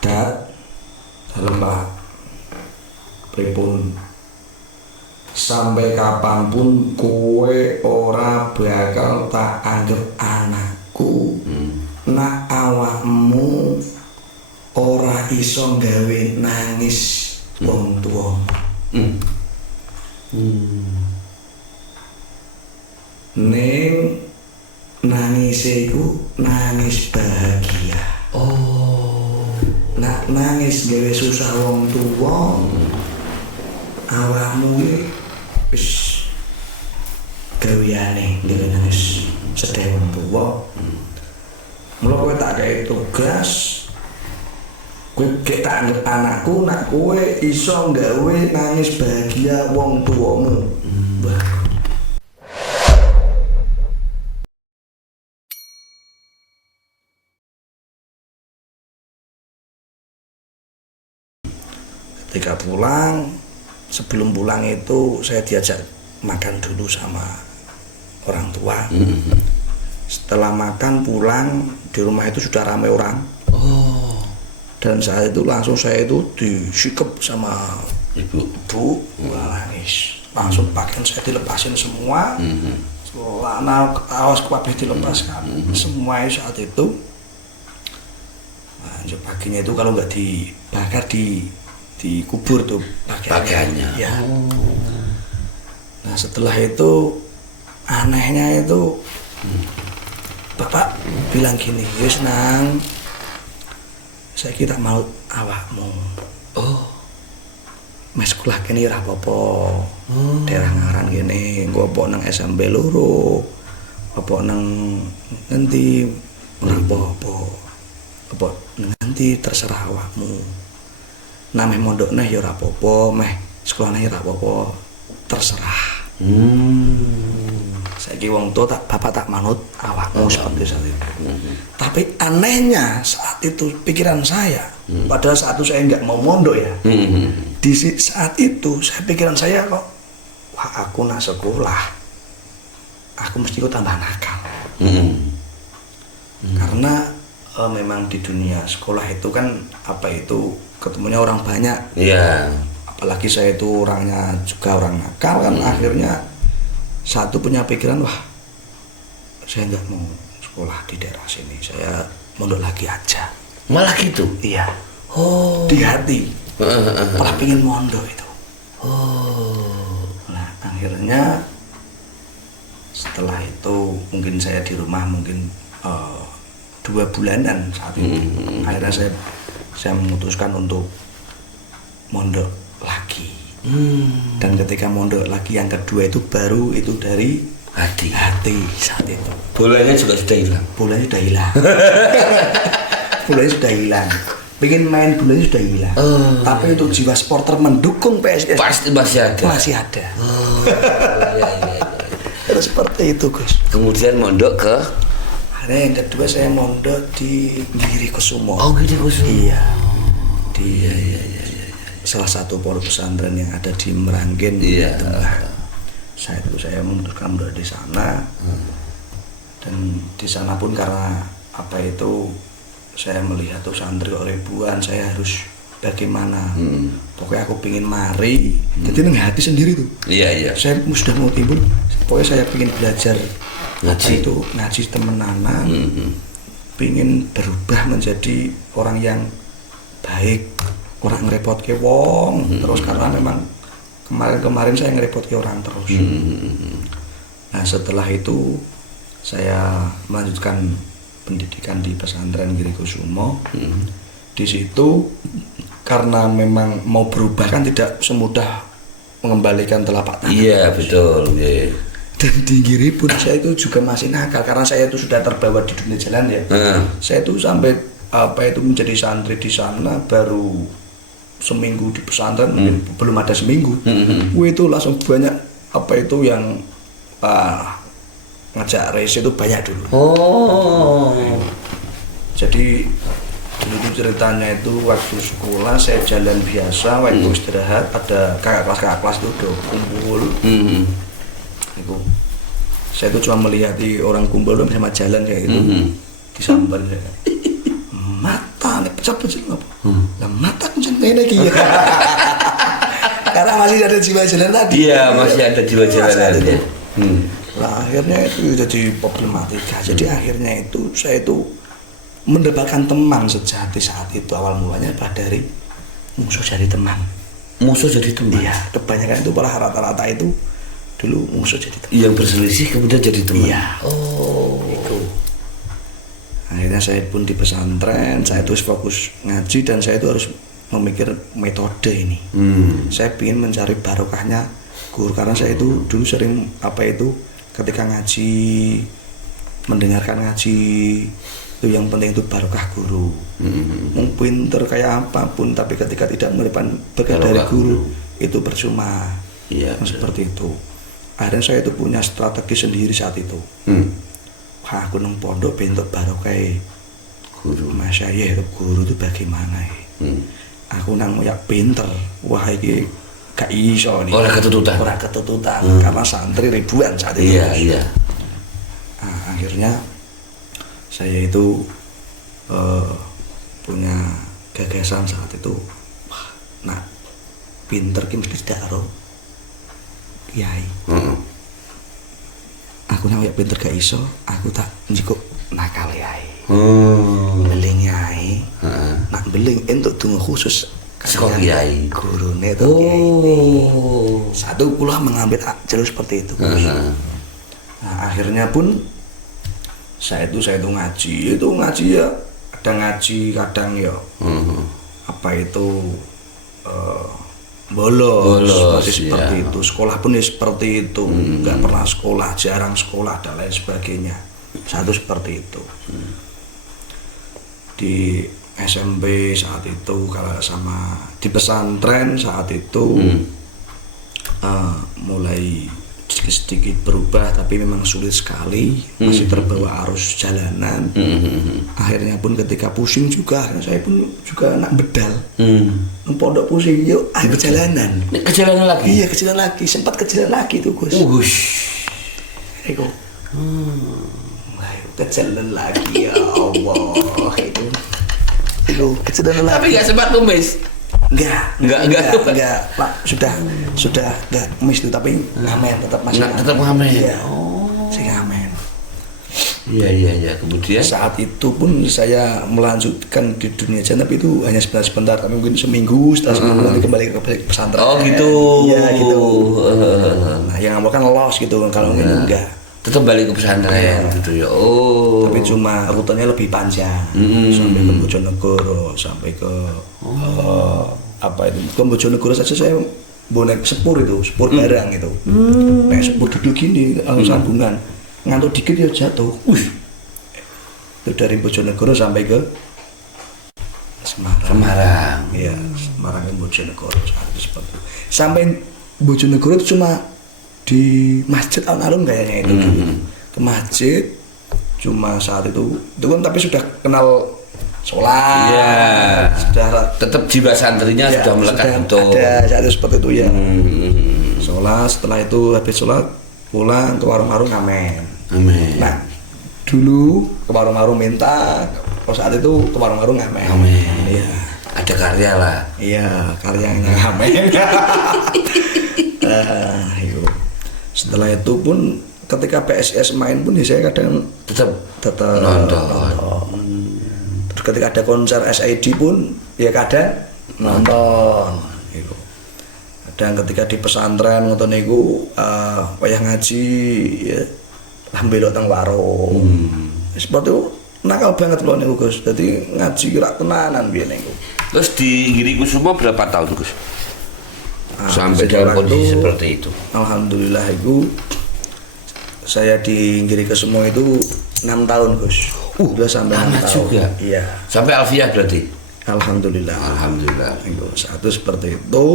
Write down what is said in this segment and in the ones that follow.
Dat, dalem Pak. Pripun? Sampai kapanpun kowe ora bakal tak anggap anakku. Nak awakmu ora iso gawe nangis wong tuwa. Ning nangis iku nangis bahagia. Nak nangis gawe susah wong tuwa, awakmu wis gaweane gawe nangis sedih wong tuwa. Mula kowe tak gawe tugas, kowe gek tak anggap anakku, nak kowe iso gawe nangis bahagia wong tuwamu. Ketika pulang, sebelum pulang itu saya diajak makan dulu sama orang tua. Setelah makan pulang, di rumah itu sudah ramai orang. Dan saat itu langsung saya itu disikap sama ibu nangis. Langsung pakaian saya dilepasin semua. Celana kaos kabeh dilepaskan. Semua saat itu. Nah, paginya itu kalau nggak dibakar dikubur tuh pakaiannya. Ya. Nah setelah itu anehnya itu bapak bilang gini, "Yus nang, saya kira mau awakmu. Mes sekolah kene ora apa-apa. Daerah ngaran kene, engko apa nang SMP loro. Apa nang nanti ora apa-apa. Apa nanti terserah awakmu. Nameh mondokne ya ora apa-apa, meh sekolahne ya ora apa-apa. Terserah." Saiki wong tua bapak tak manut awakmu seperti saat itu. Tapi anehnya saat itu pikiran saya, padahal saat itu saya nggak mau mondok ya. Di saat itu saya pikiran saya kok, wah aku nak sekolah, aku mesti tambah nakal. Karena memang di dunia sekolah itu kan ketemunya orang banyak. Iya. Apalagi saya itu orangnya juga orang nakal kan, akhirnya satu punya pikiran, wah saya nggak mau sekolah di daerah sini, saya mondok lagi aja. Malah gitu? Iya. Di hati malah pingin mondok itu. Nah akhirnya setelah itu mungkin saya di rumah mungkin 2 bulanan saat itu. Akhirnya saya memutuskan untuk mondok lagi. Dan ketika mondok lagi yang kedua itu baru itu dari hati saat itu. Bolanya juga sudah hilang. Bolanya sudah hilang. Bolanya sudah hilang. Pengen main bolanya sudah hilang. Tapi untuk jiwa supporter mendukung PSIS pasti masih ada. Masih ada. Terus seperti itu Gus. Kemudian mondok ke? Ada yang kedua saya mondok di Girikusumo. Girikusumo. Iya. Salah satu pondok pesantren yang ada di Meranggen, Tengah. Saya memutuskan mondok di sana. Dan di sana pun karena saya melihat tuh santri ribuan, saya harus bagaimana. Pokoknya aku pingin mari. Jadi neng hati sendiri tuh. Iya. Saya sudah mau timbul. Pokoknya saya pingin belajar ngaji temenanan. Pingin berubah menjadi orang yang baik. Orang ngerepot ke wong terus karena memang kemarin saya ngerepot ke orang terus. Nah setelah itu saya melanjutkan pendidikan di pesantren Girikusumo. Di situ karena memang mau berubah kan tidak semudah mengembalikan telapak tangan. Iya betul. Dan di Giri pun saya itu juga masih nakal karena saya itu sudah terbawa di dunia jalan ya. Saya itu sampai menjadi santri di sana baru seminggu di pesantren, belum ada seminggu. Itu langsung banyak yang ngajak race itu banyak dulu. Jadi dulu ceritanya itu waktu sekolah saya jalan biasa, waktu istirahat ada kakak kelas itu udah kumpul. Itu saya itu cuma melihat orang kumpul sama jalan kayak gitu, disambar saya. Mata nih pecah-pecah apa? ini gitu. Karena masih ada jiwa jalan tadi. Iya, masih ada jiwa jalan tadi. Nah, akhirnya itu jadi problematika. Jadi akhirnya itu saya itu mendapatkan teman sejati saat itu awal mulanya dari musuh jadi teman. Musuh jadi teman. Iya, kebanyakan itu para rata-rata itu dulu musuh jadi teman. Yang berselisih kemudian jadi teman. Iya. Oh. Itu. Akhirnya saya pun di pesantren, saya terus fokus ngaji dan saya itu harus memikir metode ini. Saya ingin mencari barokahnya guru karena saya itu dulu sering ketika ngaji, mendengarkan ngaji itu yang penting itu barokah guru. Mau pinter kayak apapun tapi ketika tidak mendapatkan berkah dari guru itu percuma. Iya, seperti itu. Akhirnya saya itu punya strategi sendiri saat itu. Aku nang pondok bentuk barokah guru. Masyayikh guru itu bagaimana ya? Aku nang moyak pinter. Wah iki gak iso nih. Ora ketututan. Karena santri ribuan saat itu. Iya. Nah, akhirnya saya itu punya gagasan saat itu. Wah, nah pinter ki mesti daro kiai. Aku nang moyak pinter gak iso, aku tak njikuk nakal kiai. Beling kiai. Nak beling entuk donga khusus sekolah kiai gurune to. Satu pula mengambil jalur seperti itu. Nah, akhirnya pun saya itu ngaji ya kadang ngaji kadang ya bolos seperti itu. Sekolah pun ya seperti itu, nggak pernah sekolah, jarang sekolah dan lain sebagainya. Satu seperti itu. Di SMP saat itu kalau sama di pesantren saat itu mulai sedikit berubah tapi memang sulit sekali, masih terbawa arus jalanan. Akhirnya pun ketika pusing juga saya pun juga nak bedal. Pondok pusing yuk ayo kejalanan. Kejalanan lagi. Iya kejalanan lagi, sempat kejalanan lagi tuh Gus. Eko. Kejalanan lagi ya Allah itu. Kejadian lagi. Tapi nggak sempat tumis. Enggak. Pak, sudah enggak mis itu tapi ngamen tetap masih. Tetap ngamen. Iya. Si ngamen. Iya. Kemudian saat itu pun saya melanjutkan di dunia jannah tapi itu hanya sebentar tapi mungkin seminggu setelah seminggu nanti kembali ke pesantren. Oh gitu. Iya gitu. Nah yang kan los gitu kalau mungkin enggak. Tetap balik ke pesantren gitu ya. Oh. Tapi cuma rutenya lebih panjang. Sampai ke Bojonegoro, sampai ke ke Bojonegoro saja saya bonek sepur barang itu. Naik sepur duduk gini, sambungan. Ngantuk dikit ya jatuh. Itu dari Bojonegoro sampai ke Semarang. Iya, Semarang ke Bojonegoro seperti itu. Sampai Bojonegoro itu cuma di masjid alun-alun kayaknya itu ke masjid cuma saat itu kan tapi sudah kenal sholat. Iya. Sudah tetap jiwa santrinya sudah melekat betul. Ada saat itu seperti itu ya. Sholat setelah itu habis sholat pulang ke warung-warung ngamen. Amin. Nah dulu ke warung-warung minta kalau saat itu ke warung-warung ngamen. Iya. Ada karya lah. Iya karyanya ngamen. Setelah itu pun ketika PSIS main pun ya saya kadang tetap nonton. Terus ketika ada konser SID pun ya kadang nonton. Kadang ketika di pesantren nonton niku wayah ngaji ya belok teng warung. Seperti itu nakal banget lho niku Gus. Dadi ngaji kira tenanan biyen niku. Terus di Giri Kusumo berapa tahun Gus? Sampai dalam kondisi seperti itu. Alhamdulillah itu saya di Giri Kusumo itu 6 tahun Gus. Udah sampai 6 tahun juga. Iya. Sampai alfiah berarti. Alhamdulillah. Itu satu seperti itu.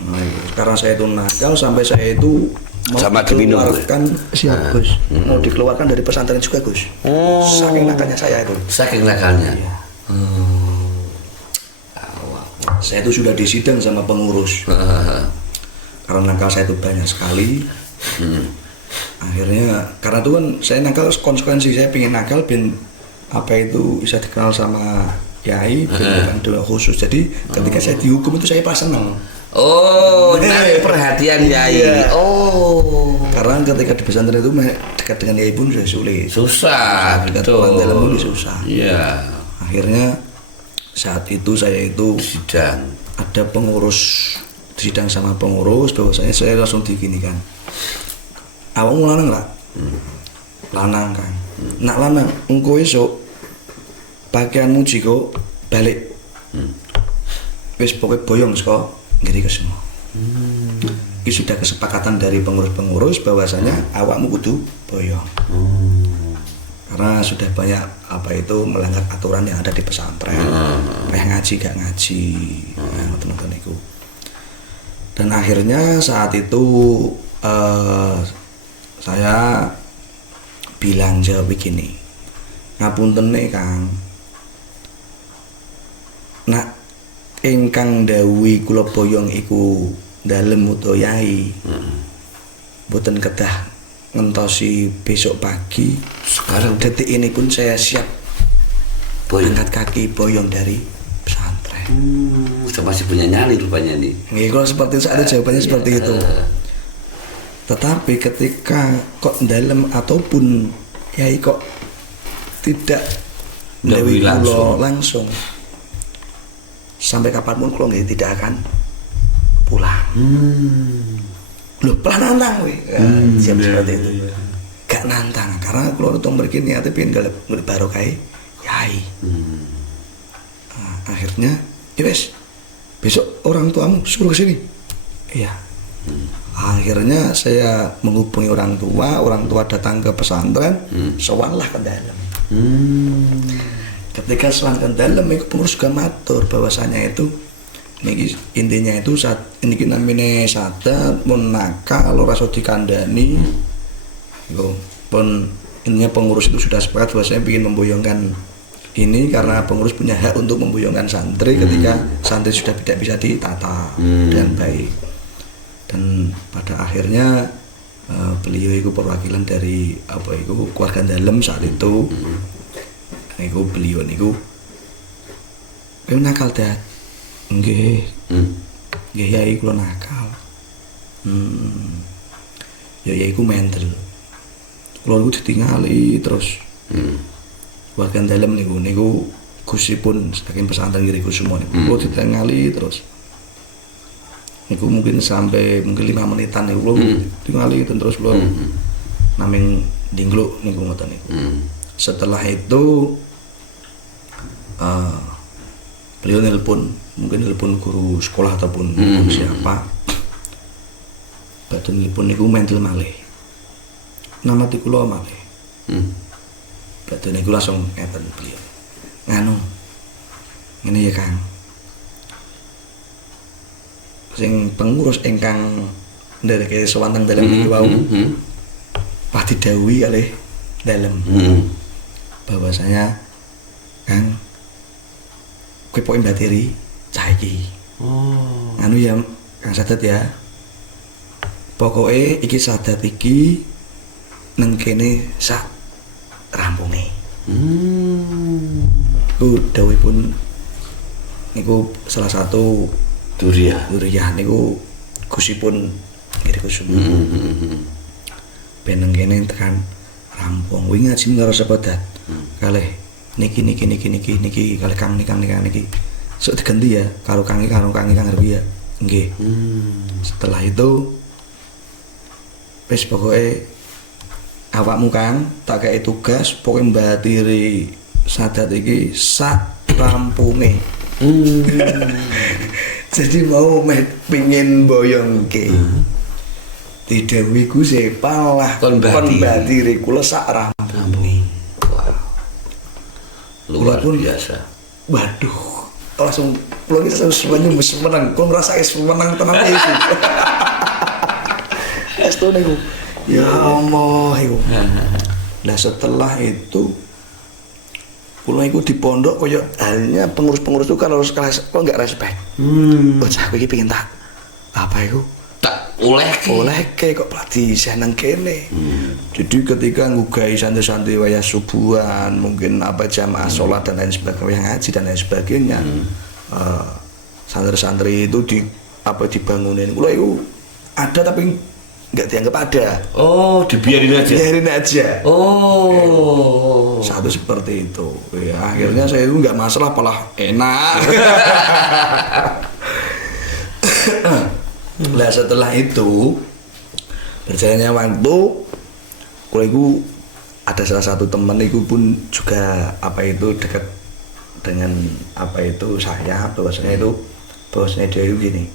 Nah, karena saya itu nakal sampai saya itu mau dikeluarkan Gus. Mau dikeluarkan dari pesantren juga Gus. Saking nakalnya saya itu. Saking nakalnya. Iya. Saya itu sudah disidang sama pengurus karena nakal saya itu banyak sekali. Akhirnya karena itu kan saya nakal konsekuensi saya pengen nakal bisa dikenal sama yai bukan doa khusus. Jadi ketika saya dihukum itu saya pas seneng. Oh, narik perhatian yai. Iya. Oh. Karena ketika di pesantren itu dekat dengan yai pun sudah sulit. Susah, Dekat betul. orang dalam pun susah. Iya. Akhirnya saat itu saya itu Sidang. ada pengurus sidang sama pengurus, bahwasanya saya langsung diginikan. Awakmu lanang lah, lanang kan. Nak lanang, engkau esok pakaianmu jiko balik. Wis pokoknya boyong saka ngiri ke semua. Ini sudah kesepakatan dari pengurus-pengurus bahwasanya awakmu kudu boyong. Karena sudah banyak apa itu melanggar aturan yang ada di pesantren. Ngaji gak ngaji. Nonton itu. Dan akhirnya saat itu saya bilang jawab begini, ngapunten nih Kang, nak ingkang dawuhi kula boyong iku dalem utawa yai, mboten kedah ngentosi besok pagi. Sekarang detik ini pun saya siap angkat kaki boyong dari pesantren. Sudah masih punya nyali rupanya nih. Nggih, kalau seperti itu, ada jawabannya seperti itu. Tetapi ketika kok dalam ataupun yai kok tidak Dewi langsung sampai kapanpun kalau nggak tidak akan pulang. Loh, pelan nantang weh. Siap seperti itu. Gak nantang karena kalau orang berkini niatnya pengen galak barokah yai. Akhirnya, ya wes, besok orang tuamu suruh ke sini. Iya. Akhirnya saya menghubungi orang tua datang ke pesantren, sowanlah ke dalam. Ketika sowan ke dalam, itu pengurus juga matur bahwasanya itu, ini intinya itu saat ini namanya sadat, pun nakal, rasa dikandani, pun intinya pengurus itu sudah sepakat bahwasanya ingin memboyongkan ini karena pengurus punya hak untuk memboyongkan santri ketika santri sudah tidak bisa ditata dengan baik. Dan pada akhirnya beliau itu perwakilan dari apa itu keluarga dalam saat itu. Itu beliau niku nakal dat. Nggih. Nggih yai kula nakal. Ya yai ku mental. Kula niku ditingali terus. Keluarga dalam niku gusipun saking pesantren Giri Kusumo niku. Kula ditingali terus. Niku mungkin sampai 5 menitan niku tingali terus kula naming dingluk niku ngoten niku. Setelah itu beliau mungkin nelpon guru sekolah ataupun siapa. Badhe nelpon niku mental malih. Nama ti kula malih. Badhe niku langsung ngeten beliau. Nganu. Ngene ya Kang. Sing pengurus ingkang ndereke sewantang dalam niki wau pati dawuhi kalih dalem bahwasanya Kang kowe pokoke mbatiri cah iki. Anu ya Kang Sadat ya. Pokoke iki sadat iki nang kene sak rampunge. Ku dawuhipun niku salah satu Duriyah niku gusipun Giri Kusumo. Ben kene tekan rampung wingi ngaji karo sapa dat. Kalih niki kalih Kang niki. Sok diganti ya karo Kang Harwi ya. Nggih. Setelah itu wis pokoke awakmu Kang tak kei tugas pokoke mbatiri sadat iki sak rampunge. Jadi mau pingin boyong ke didhawuhi Gusti palah kon batiri kula sak rampunge. Luar biasa. Waduh, langsung kula iki semuanya menang. Kula ngrasake menang tenan iki. Estu niku. Ya Allah iku. Nah setelah itu kula iku di pondok kaya halnya pengurus-pengurus itu kalau enggak respect. Bocah iki pengen tak apa iku? Tak oleh kok pelatih seneng kene. Jadi ketika ngugai santri-santri wayah subuhan, mungkin apa jamaah sholat dan lain sebagainya, ngaji dan lain sebagainya, santri-santri itu dibangunin. Kula itu ada tapi nggak dianggap ada. Oh, dibiarin aja. Oh, satu seperti itu. Ya, akhirnya saya itu nggak masalah, malah enak. Nah setelah itu berjalannya waktu, kalau itu ada salah satu teman itu pun juga dekat dengan saya, bahwasanya dia itu gini,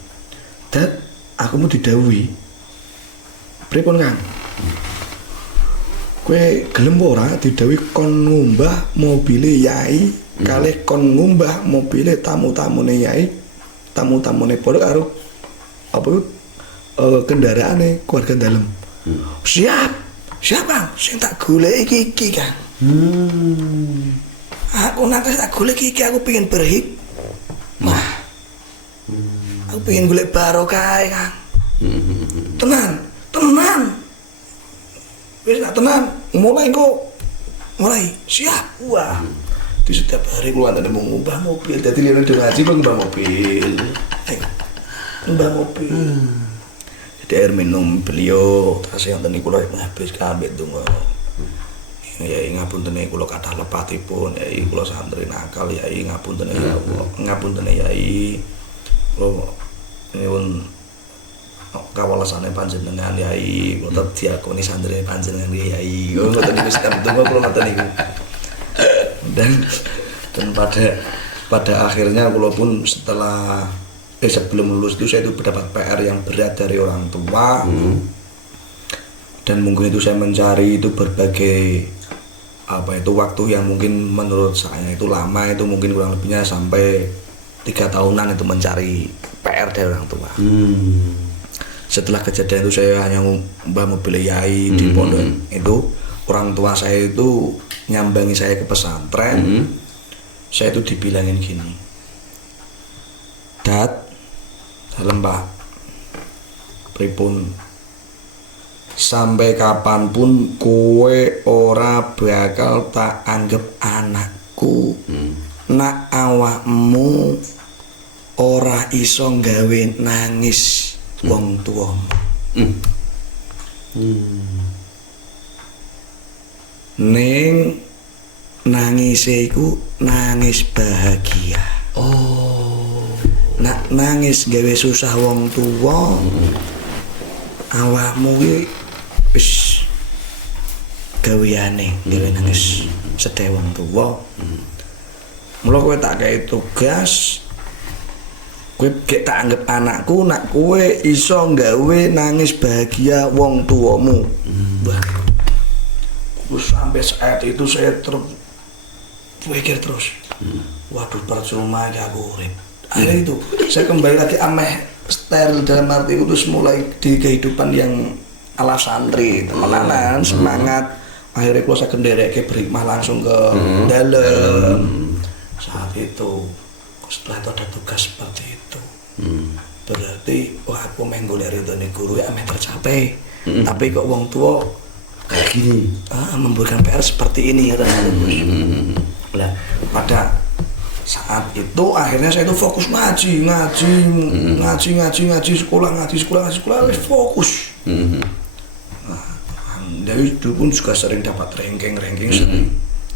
Dad, aku mau didhawuhi pripun Kang, kowe gelem ora didhawuhi kon ngumbah mobile yai kalih kon ngumbah mobile tamu-tamune yai, tamu-tamune pondok karo kendaraane keluarga dalem. Siap Kang, sing tak goleki iki Kang. Aku nanti tak goleki iki, aku pengen berhikmah. Aku pengen golek barokah Kang. Tenan. Wis tak tenan, mulai siap. Wah. Di setiap hari keluar ada mau ngubah mobil, jadi lihat udah ngaji ngubah mobil. Ngubah mobil. Jadi air minum beliau, terus yang tadi kulo habis kabeh donga. Ya ngapunten kulo kathah lepatipun, ya kulo santri nakal, ya ngapunten ya Allah, ngapunten ya kulo nyuwun kawalasane panjenengan yai, kulo tetep diakoni santri panjenengan yai. Kulo ngoten niku sedang donga kulo ngoten niku. Dan pada akhirnya kulo pun setelah sebelum lulus itu saya itu mendapat PR yang berat dari orang tua. Dan mungkin itu saya mencari itu berbagai waktu yang mungkin menurut saya itu lama, itu mungkin kurang lebihnya sampai 3 tahunan itu mencari PR dari orang tua. Setelah kejadian itu saya hanya mbah mobil yai di pondok itu, orang tua saya itu nyambangi saya ke pesantren. Saya itu dibilangin gini, Dad, dalem Pak, pripun, sampai kapanpun kowe ora bakal tak anggap anakku. Nak awakmu ora iso gawe nangis wong tuamu. Ning nangis iku nangis bahagia. Nak nangis gawe susah wong tuwa, awakmu ki wis gaweane gawe nangis sedih wong tuwa. Mula kowe tak kei tugas, kowe gek tak anggap anakku, nak kowe iso gawe nangis bahagia wong tuamu. Sampai saat itu saya terpikir terus, waduh percuma ya aku urip. Akhirnya itu saya kembali lagi ameh steril dalam arti itu mulai di kehidupan yang ala santri, temenan, semangat. Akhirnya kalau saya kenderek ke berhikmah langsung ke dalam. Saat itu setelah itu ada tugas seperti itu, berarti wah aku main golek ridhone guru ya ameh tercapai. Tapi kok wong tua kayak gini, memberikan PR seperti ini ya Nah, pada saat itu akhirnya saya itu fokus ngaji, sekolah fokus. Nah, dari dulu pun juga sering dapat ranking sering.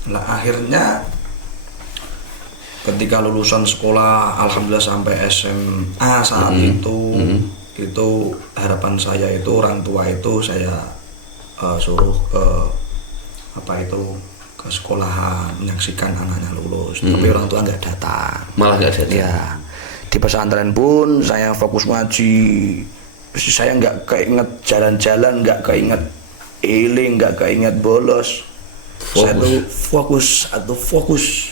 Nah, akhirnya ketika lulusan sekolah, alhamdulillah sampai SMA saat itu harapan saya itu orang tua itu saya suruh ke sekolahan menyaksikan anaknya lulus, tapi orang tua nggak datang. Malah nggak datang. Ya, di pesantren pun saya fokus ngaji, saya nggak keinget jalan-jalan, nggak keinget healing, nggak keinget bolos. Saya tuh fokus.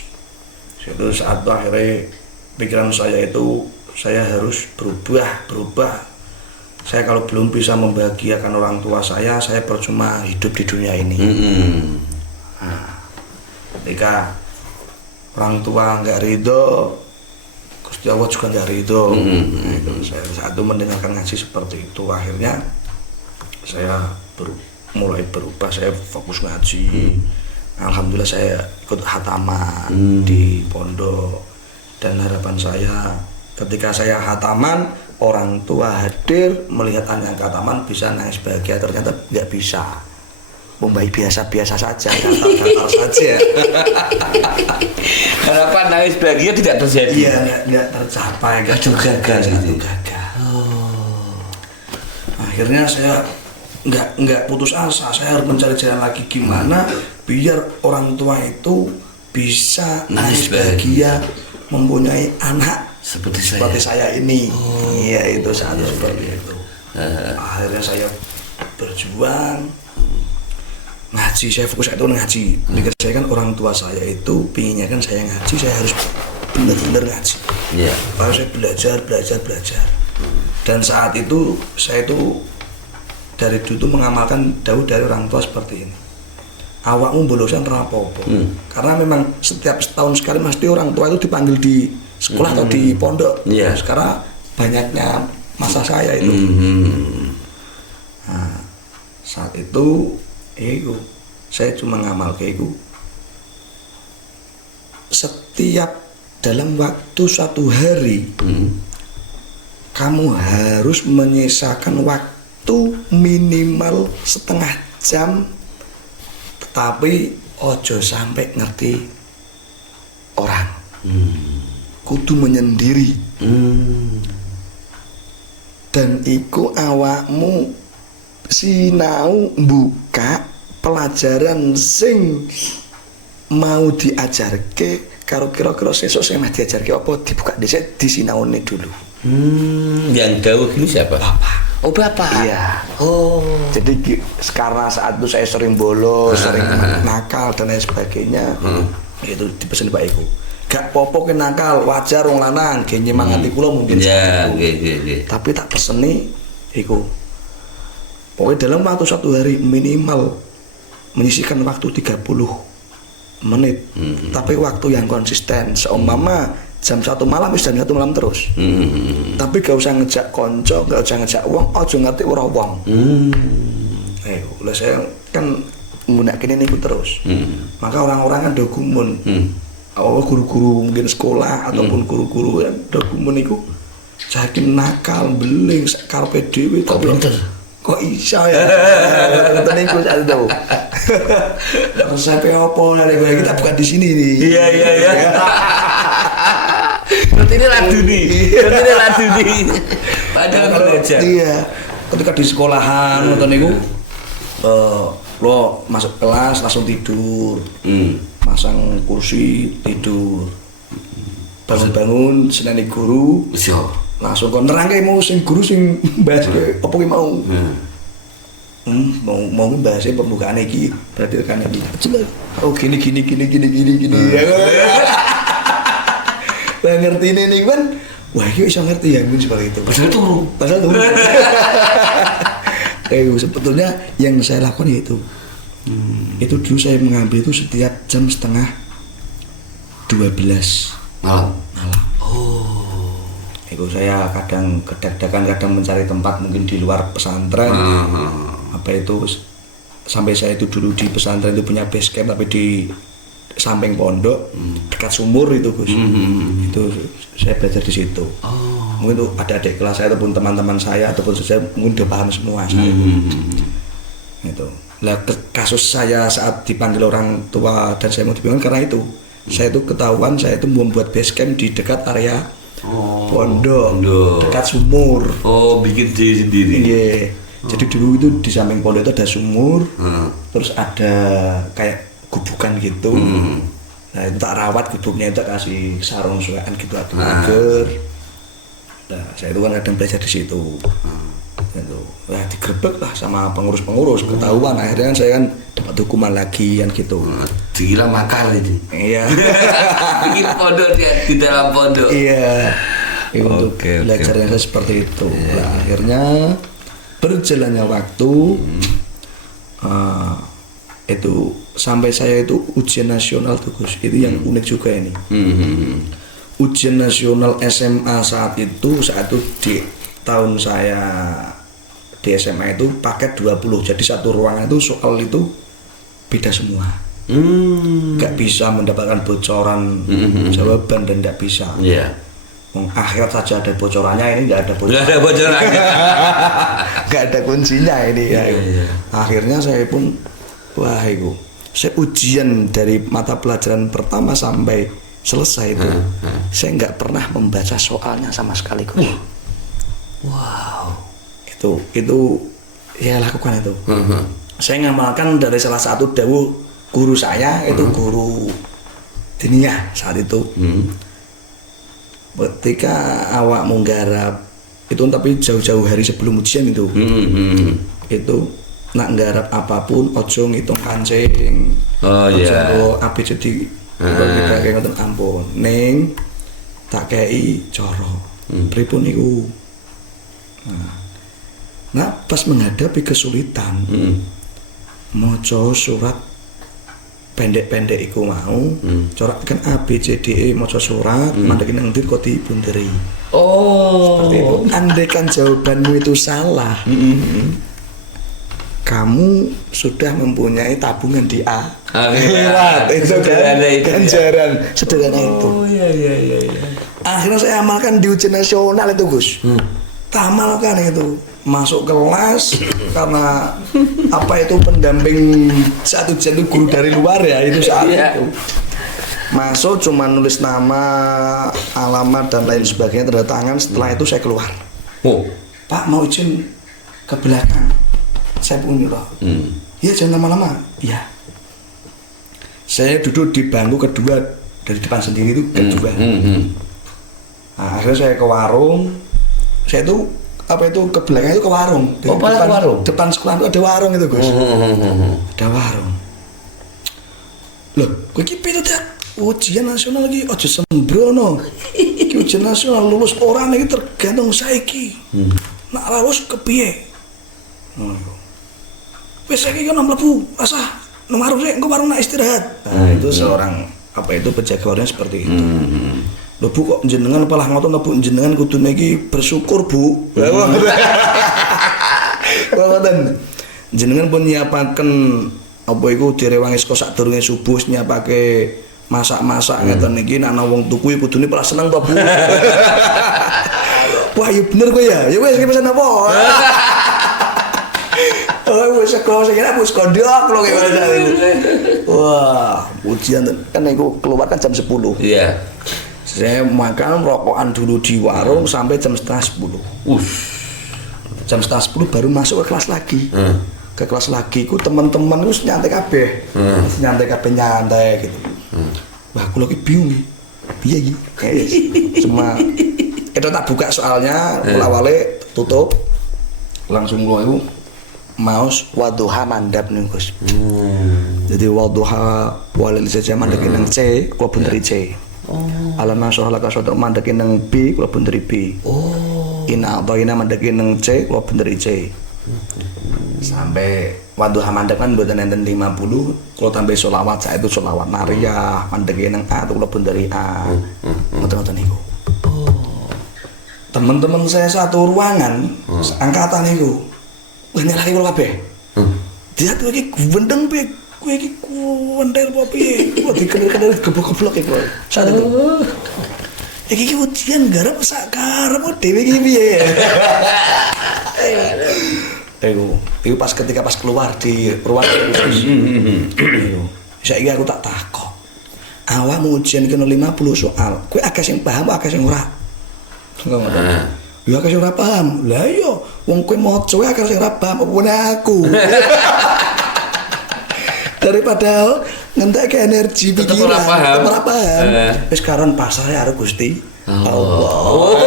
Itu saat akhirnya pikiran saya itu saya harus berubah. Saya kalau belum bisa membahagiakan orang tua saya percuma hidup di dunia ini. Nah, ketika orang tua nggak ridho, Gusti Allah juga nggak ridho. Nah, itu saya saat itu mendengarkan ngaji seperti itu, akhirnya saya mulai berubah, saya fokus ngaji. Alhamdulillah saya ikut hataman di pondok, dan harapan saya ketika saya hataman, orang tua hadir melihat anak hataman bisa nangis bahagia, ternyata nggak bisa. Baik biasa-biasa saja, datar-datar saja. Harapan nangis bahagia tidak terjadi. Iya, nggak tercapai, gagal. Akhirnya saya nggak putus asa, saya harus mencari jalan lagi gimana biar orang tua itu bisa nangis bahagia mempunyai anak seperti saya ini. Iya, itu saat seperti itu. Akhirnya saya berjuang ngaji, saya fokus itu ngaji. Pikir saya kan orang tua saya itu pinginnya kan saya ngaji, saya harus benar-benar ngaji. Lalu saya belajar. Dan saat itu saya itu dari dulu mengamalkan dawuh dari orang tua seperti ini. Awakmu bolosan rapopo. Karena memang setiap setahun sekali mesti orang tua itu dipanggil di sekolah atau di pondok. Sekarang banyaknya masa saya itu. Nah, saat itu saya cuma ngamal kayak itu. Setiap dalam waktu suatu hari, kamu harus menyisakan waktu minimal setengah jam, tetapi ojo sampai ngerti orang. Kudu menyendiri. Dan iku awakmu sinau buka pelajaran sing mau diajarke karo kira-kira sesuk sing meh diajarke apa dibuka dhisik disinaone dulu. Yang dawuh ini siapa? Bapak. Oh, Bapak. Iya. Jadi karena saat itu saya sering bolos, sering nakal dan lain sebagainya. Itu dipesan Pak Iku. Gak popo ke nakal, wajar wong lanang, ge nyemangati kula mungkin nggih. Tapi tak peseni iku. Pokoknya dalam waktu satu hari minimal menyisihkan waktu 30 menit, tapi waktu yang konsisten. Seumpama jam 1 malam jam 1 malam terus. Tapi gak usah ngejak konco, gak usah ngejak wong, aja ngerti ora wong. Lah saya kan menggunakan ini terus. Maka orang-orang kan dokumen. Guru-guru mungkin sekolah ataupun guru-guru yang dokumen itu saking nakal, beling, karpe dhewe tapi kok isa ya? Kata niku saat itu. Terus sampai opo dari kita bukan di sini nih. Iya. Berarti ini ladu nih. Padahal belajar. Iya. Ketika di sekolahan nonton niku lo masuk kelas langsung tidur. Masang kursi tidur. Bangun-bangun seneni guru. Langsung kon nerangke mau sing guru sing bahas apa ki mau. Mau bahas pembukaan iki berarti kan iki. Oh gini. Lah ngerti ini kan. Wah, iki iso ngerti ya mungkin seperti itu. Padahal turu. Sebetulnya yang saya lakukan itu. Itu dulu saya mengambil itu setiap jam setengah 12 malam. Itu saya kadang kadang mencari tempat mungkin di luar pesantren. Apa itu sampai saya itu dulu di pesantren itu punya base camp tapi di samping pondok dekat sumur itu Gus. Itu saya belajar di situ. Mungkin itu ada adik kelas saya ataupun teman-teman saya ataupun saya mungkin udah paham semua saya itu. Lah kasus saya saat dipanggil orang tua dan saya mau dipanggil karena itu saya itu ketahuan saya itu membuat base camp di dekat area pondok dekat sumur. Bikin diri sendiri. Iya. Jadi dulu itu di samping pondok itu ada sumur, terus ada kayak gubukan gitu. Nah itu tak rawat gubuknya itu tak kasih sarung suaan gitu agar. Nah saya itu kan kadang belajar di situ. Gitu. Nah digerebek lah sama pengurus-pengurus, ketahuan akhirnya kan saya kan dapat hukuman lagi kan gitu. Gila makar itu. Iya. Bikin pondok dia di dalam pondok. Iya. Untuk belajarnya saya seperti itu. Nah akhirnya berjalannya waktu itu sampai saya itu ujian nasional tuh Gus. Itu yang unik juga ini. ujian nasional SMA saat itu di tahun saya di SMA itu paket 20, jadi satu ruangan itu soal itu beda semua. Nggak bisa mendapatkan bocoran jawaban dan nggak bisa. Akhirat saja ada bocorannya, ini nggak ada bocoran. Nggak ada bocorannya. Nggak ada kuncinya ini ya. Akhirnya saya pun wah itu saya ujian dari mata pelajaran pertama sampai selesai itu saya nggak pernah membaca soalnya sama sekali. Wow. Itu ya lakukan itu. Saya ngamalkan dari salah satu dawuh guru saya, itu guru diniyah saat itu. Ketika awak menggarap itu, tapi jauh-jauh hari sebelum ujian itu, itu nak nggarap apapun ojo ngitung kancing, ojo ABCD kita kayak ngoten ampun, ning tak kei coro, pripun iku. Nah, pas menghadapi kesulitan, maca surat pendek-pendek iku mau, corak kan A B C D E, maca surat, mandeki nang ndi kok dibunderi. Seperti itu. Andai kan jawabanmu itu salah, kamu sudah mempunyai tabungan di akhirat. Itu kan ganjaran sederhana itu. Iya. Akhirnya saya amalkan di ujian nasional itu, Gus. Tamalkan itu. Masuk kelas karena apa itu pendamping saat ujian itu guru dari luar ya, itu saat itu masuk cuma nulis nama, alamat dan lain sebagainya, tanda tangan. Setelah itu saya keluar. Pak mau izin ke belakang, saya pun nyuruh. Iya jangan lama-lama. Iya. Saya duduk di bangku kedua dari depan sendiri itu kedua. Nah, akhirnya saya ke warung. Saya itu apa itu ke belakang itu ke warung. Depan sekolah itu ada warung itu, Gus. Ada warung. Loh, kowe iki piye to, ujian nasional lagi aja sembrono. Iki ujian nasional lulus orang iki tergantung saiki. Nak lulus kepiye? Wis saiki kan mlebu, asah nang warung sik, engko warung nak istirahat. Nah, itu seorang apa itu penjaga warungnya seperti itu. Lho Bu, kok jenengan palah ngoten Bu, jenengan kudune iki bersyukur Bu. Ngoten. Jenengan pun nyiapaken apa iku direwangi saka sadurunge subuh, nyiapake masak-masak ngeten iki, nek ana wong tuku kudune palah seneng to Bu. Wah, iya bener kok ya. Ya wis pesen apa? Oh, wis kok sing enak wis kondok lho kaya wah, ujian kan iku keluar kan jam 10. Iya. Saya makan rokokan dulu di warung sampai jam 9:30. Jam 9:30 baru masuk ke kelas lagi. Ke kelas lagi ku teman-teman ku nyantai kabeh. Nyantai gitu. Wah, aku lagi bingung. Piye iki? Cuma itu tak buka soalnya, awale tutup. Langsung gua itu maos wadduha mandap nih, Gus. Jadi wadduha walil saja mandek nang C, kula bener C. Alam nasrah laka sodok mandeki nang B, kula bener B. Ina atau mandeki nang C, kula bener C. Sampai wadduha mandek kan mboten enten 50, kula tambah sholawat, saya itu sholawat nariyah, mandeki nang A, kula bener A. Ngoten-ngoten niku. Teman-teman saya satu ruangan, angkatan niku. Wah nyalahi kula kabeh. Dia tuh iki gendeng piye? Kowe iki kuwender apa piye? Kok dikener-kener geblok-geblok iki kok. Saat itu. Iki ujian garap sak karep dhewe iki piye? Itu pas ketika keluar di ruangan itu. Saiki aku tak takok. Awakmu ujian iki 50 soal. Kowe akeh sing paham, akeh sing ora. Ngono. Ya akeh sing ora paham. Lah iya, wong kowe maca akeh sing ora paham apa aku. Daripada ngentek energi pikiran ora paham. Wis karon pasare karo Gusti Allah.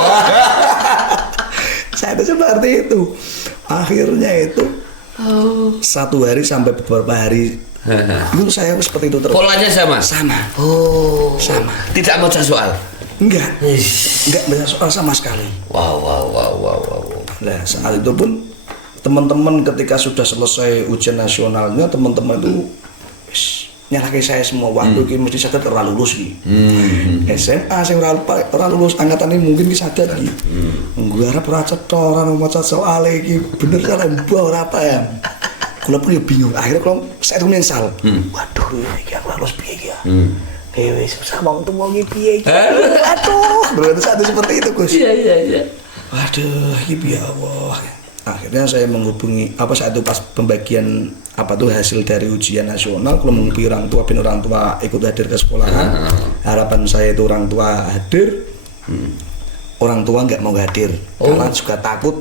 Saya itu seperti itu. Akhirnya itu satu hari sampai beberapa hari itu saya seperti itu terus. Polanya sama? Sama. Sama. Tidak mau soal? Enggak banyak soal sama sekali. Wow. Nah saat itu pun teman-teman ketika sudah selesai ujian nasionalnya, teman-teman itu nyalahke saya semua waktu iki mesti sadar ora lulus iki. SMA sing ora lulus angkatane mungkin ki sadar iki. Nggo arep ora cetha ora maca soal iki bener kan mbah ora apa ya. Kula pun ya bingung. Akhirnya kula saya itu menyesal. Waduh iki aku harus piye iki ya. Wis susah wong tuwa iki piye iki. Aduh, berarti saat seperti itu Gus. Iya. Waduh, iki ya Allah. Akhirnya saya menghubungi saat itu pas pembagian hasil dari ujian nasional, kalau menghubungi orang tua ikut hadir ke sekolahan. Harapan saya itu orang tua hadir, orang tua nggak mau hadir karena juga takut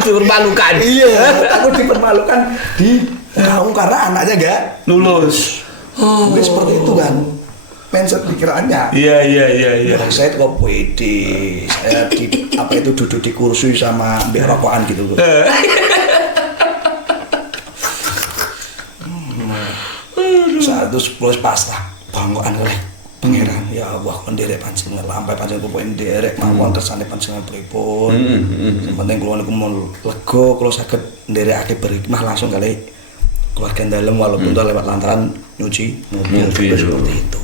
dipermalukan. Iya, takut dipermalukan di kamu karena anaknya nggak lulus. Mungkin seperti itu kan. Mindset pikirannya. Iya. Saya kok pede, saya duduk di kursi sama mbak rokokan gitu loh. Saat itu 10 pasrah, banggaan oleh pangeran. Ya Allah, kon derek panjenengan lampai panjenengan pokoke derek mawon kersane panjenengan pripun. Sing penting kula niku mun lega kula saged nderekake berhikmah langsung kali keluarga dalem walaupun itu lewat lantaran nyuci mobil seperti itu.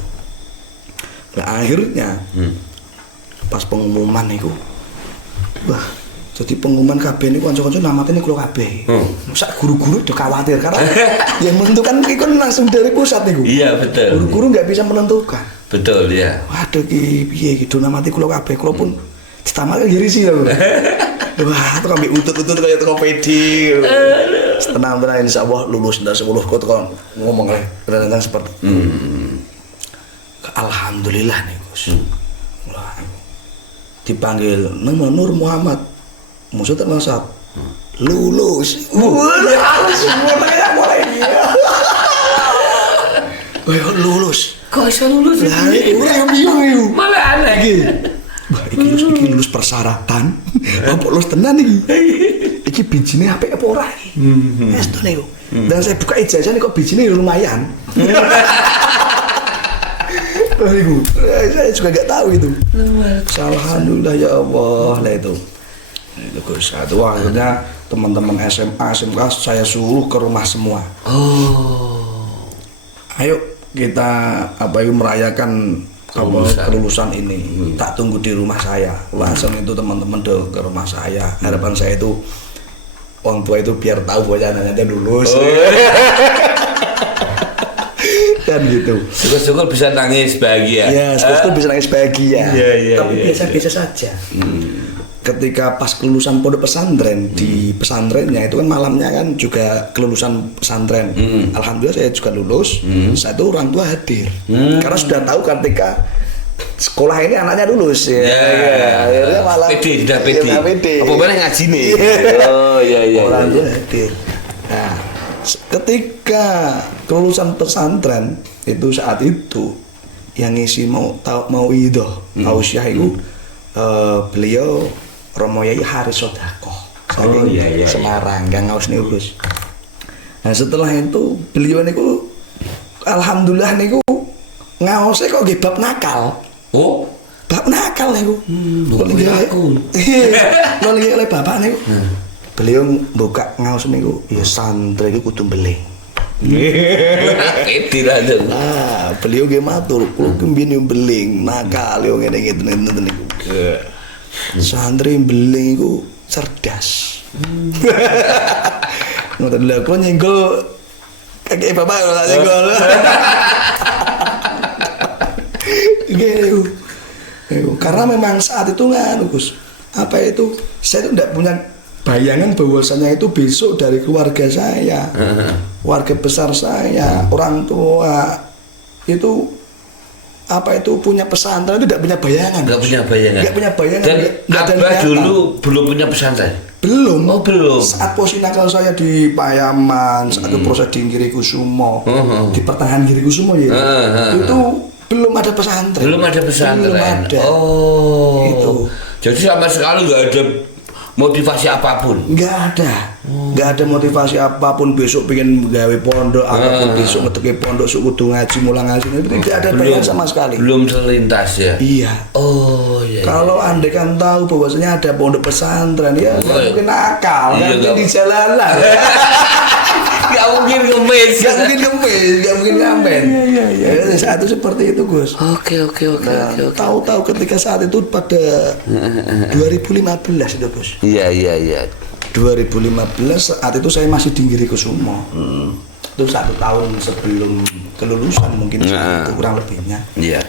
Nah akhirnya pas pengumuman itu, wah jadi pengumuman KB ini kanca-kanca namatnya ini kula kabeh. Sak guru-guru udah khawatir karena yang menentukan ini kan langsung dari pusat nih. Iya betul. Guru-guru nggak bisa menentukan. Betul ya. Waduh piye gitu namati kula kabeh, kula pun ditamaknya giri sih ya. Wah itu kami utut-utut kayak toko pedi. Tenang-tenang insyaallah lulus dari 10 kok ngomong kadang-kadang seperti. Alhamdulillah nih Gus. Dipanggil nama Nur Muhammad. Musuh termasuk lulus. Semuanya mulai. Lulus. Kok bisa lulus? Lah itu bingung. Malah aneh iki. Wah, iki lulus persyaratan. Apa lulus tenan iki? Iki bijine apik apa ora iki? Wes to niku. Dan saya buka ijazah nih kok bijine lumayan. Saya juga nggak tahu itu. Alhamdulillah ya Allah lah itu Gus. Itu akhirnya teman-teman SMA SMK saya suruh ke rumah semua. Ayo kita merayakan kelulusan ini. Tak tunggu di rumah saya. Langsung itu teman-teman ke rumah saya. Harapan saya itu orang tua itu biar tahu bahwa anaknya lulus. Kan gitu. Syukur-syukur bisa nangis bahagia. Ya, syukur bisa nangis bahagia. Tapi biasa-biasa saja. Ketika pas kelulusan pondok pesantren di pesantrennya itu kan malamnya kan juga kelulusan pesantren. Alhamdulillah saya juga lulus. Saat itu orang tua hadir. Karena sudah tahu ketika sekolah ini anaknya lulus ya. Akhirnya malah pede. Apa boleh ngaji nih? Orang tua hadir. Nah, ketika kelulusan pesantren itu saat itu yang ngisi mau idoh tausiah itu beliau Romo Yai Haris Sodako saking Semarang Gang Ngaus niku Gus. Nah setelah itu beliau niku alhamdulillah niku ngaose kok nggih bab nakal. Bab nakal niku. Lho oleh bapak niku. Beliau buka ngaos niku ya santri iku kudu beling. Beliau nggih matur, kula ki mbiyen yo beling, nakal yo ngene-ngene niku. Santri beling iku cerdas. Ngoten lho, kula nyenggol kakek bapak ora nyenggol. Karena memang saat itu kan Gus, saya itu tidak punya bayangan bahwasanya itu besok dari keluarga saya, warga besar saya, orang tua itu punya pesantren itu tidak punya bayangan. Nggak punya bayangan. Dan Abah dulu belum punya pesantren. Belum. Belum. Saat posinakel saya di Payaman, saat itu proses di Girikusumo, di pertengahan Girikusumo ya, itu belum ada pesantren. Belum ada. Itu. Jadi sama sekali nggak ada motivasi apapun. Nggak ada motivasi apapun besok pengen gawe pondok apapun besok ngeteki pondok sok kudu ngaji mulang ngaji itu tidak ada bayangan sama sekali. Belum terlintas ya. Iya. Kalau Anda kan tahu bahwasanya ada pondok pesantren ya mungkin nakal kan di jalanan. Nggak mungkin ngemis. Gak mungkin ngemis, gak mungkin ngamen. Iya. Saat itu seperti itu, Gus. Oke. Tahu-tahu ketika saat itu pada 2015 itu, Gus. Iya. 2015 saat itu saya masih di Girikusumo. Itu 1 tahun sebelum kelulusan mungkin itu kurang lebihnya. Iya.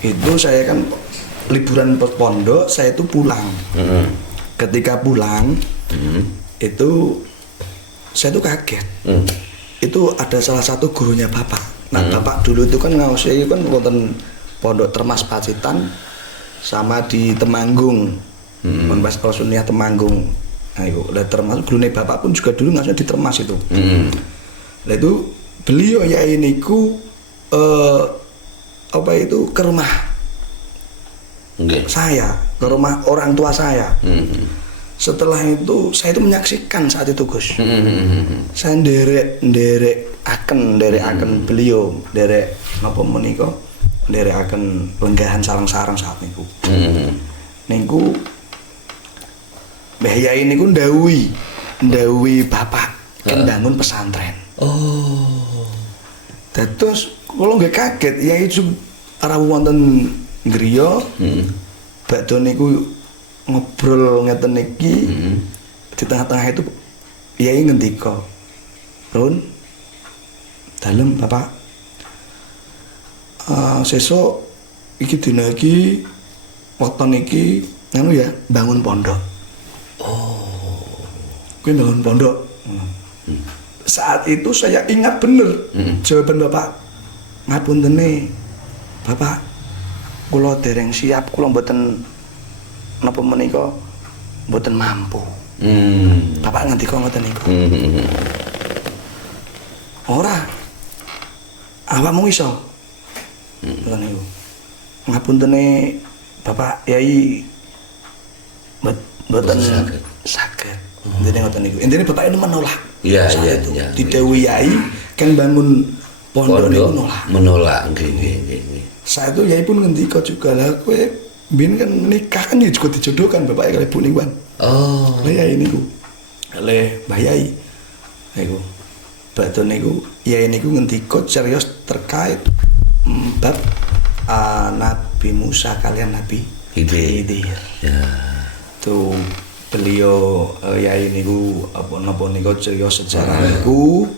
Itu saya kan liburan ke pondok, saya itu pulang. Ketika pulang itu saya tuh kaget. Itu ada salah satu gurunya bapak. Nah bapak dulu itu kan ngawasi kan wonten pondok Termas Pacitan sama di Temanggung. Pondok Sunia Temanggung. Nah itu termasuk gurunya bapak pun juga dulu ngawasi di Termas itu. Nah itu beliau ya iniku ke rumah saya, ke rumah orang tua saya. Setelah itu saya itu menyaksikan saat itu, Gus. Saya nderek akan beliau, nderek napa menika, nderek akan lenggahan sareng-sareng saat niku. Niku Mbah Yai niku ndhawuhi bapak kan bangun pesantren. Terus kalau nggak kaget ya itu rawuh wonten griya. Badhe niku ngobrol ngeten niki. Di tengah-tengah itu Yai ngendika, "Run, dalem Bapak. Sesuk iki dina iki wekton iki nganu ya bangun pondok." Kuwi bangun pondok. Saat itu saya ingat bener jawaban bapak. Ngapuntene Bapak, kula dereng siap, kula mboten napa menika mboten mampu. Bapak ngendika ngoten niku. Ora. Awakmu iso. Ngoten niku. Ngapuntene Bapak Yai mboten saged. Intine ngoten niku. Intine bapak itu menolak. Iya. Didhawuhi Yai kan bangun pondok niku menolak. Nggih. Saat itu Yai pun ngendika juga, lah kowe mbien kan nikah kan ya juga dijodohkan bapake kali Bu niku kan. Lah Yai niku. Oleh Mbah Yai. Niku. Badhe niku Yai niku ngendika serius terkait bab Nabi Musa kalian Nabi Khidir. Ya. Tuh beliau Yai niku apa niku serius sejarah niku.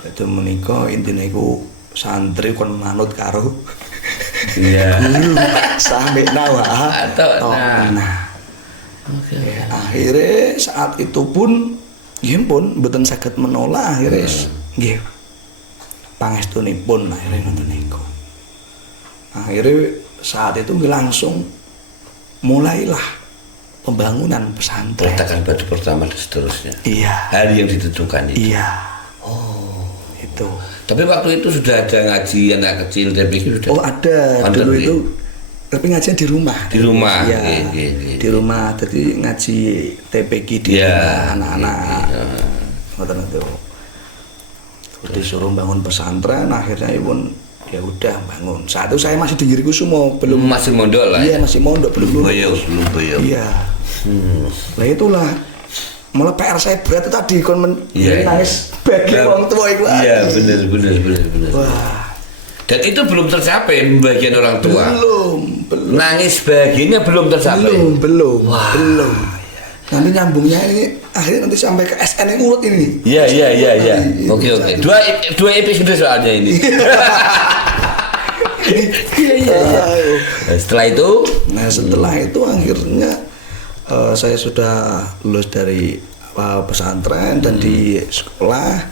Badhe menika intine niku santri kon manut karo guru sampai nawah akhirnya saat itu pun nggih pun mboten saged menolak akhirnya nggih pangestunipun akhirnya ngoten niku. Akhirnya saat itu langsung mulailah pembangunan pesantren. Peletakan batu pertama dan seterusnya. Iya. Hari yang ditentukan itu. Iya. Itu. Tapi waktu itu sudah ada ngaji anak kecil TPQ sudah. Ada dulu itu. Tapi ngajian di rumah. Di rumah. Iya. Di rumah. Jadi ngaji TPQ di rumah anak-anak. Ngoten itu. Disuruh bangun pesantren, akhirnya pun ya udah bangun. Saat itu saya masih di Girikusumo, belum masih mondok lah. Iya, masih mondok, belum lulus. Iya. Lah itulah. Malah PR saya berat itu tadi kon nangis bagi wong tua itu. Iya, benar. Wah. Dan itu belum tercapai bagian orang tua. Belum. Nangis bagiannya belum tercapai. Belum. Nanti nyambungnya ini akhirnya nanti sampai ke SN yang urut ini. Iya. Oke. Dua episode soalnya ini. Iya. Setelah itu akhirnya saya sudah lulus dari pesantren dan di sekolah.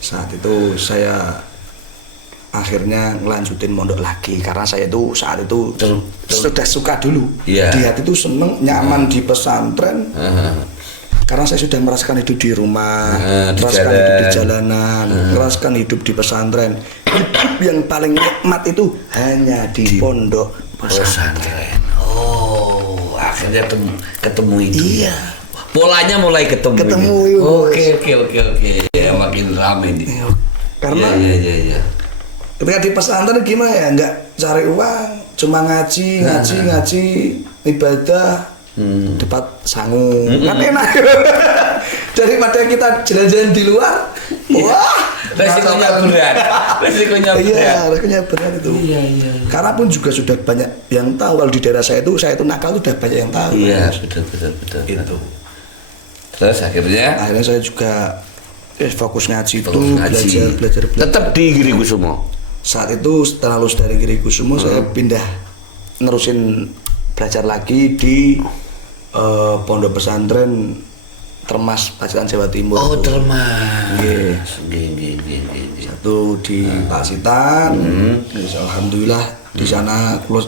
Saat itu saya akhirnya ngelanjutin mondok lagi karena saya itu saat itu sudah suka dulu. Di hati itu seneng nyaman di pesantren. Karena saya sudah merasakan hidup di rumah, merasakan hidup di jalanan, merasakan hidup di pesantren. Hidup yang paling nikmat itu hanya di pondok pesantren. Akhirnya ketemu itu. Iya. Polanya mulai ketemu. Oke. Ya, makin ramai nih. Karena iya. ketika di pesantren gimana ya, nggak cari uang, cuma ngaji, ibadah, dapat sangu, kan enak. Daripada kita jalan-jalan di luar, Wah, resikonya berat. Resikonya berat. Iya, resikonya berat itu. Iya. Karena pun juga sudah banyak yang tahu kalau di daerah saya itu nakal itu sudah banyak yang tahu. Iya, betul. Itu. Terus akhirnya saya juga fokus ngaji itu, ngaji. belajar. Tetap di Giri Kusumo. Saat itu setelah lulus dari Giri Kusumo saya pindah nerusin belajar lagi di pondok pesantren Termas Pacitan Jawa Timur. Oh, Termas. Nggih. Nggih. Satu di Pacitan. Alhamdulillah di sana kula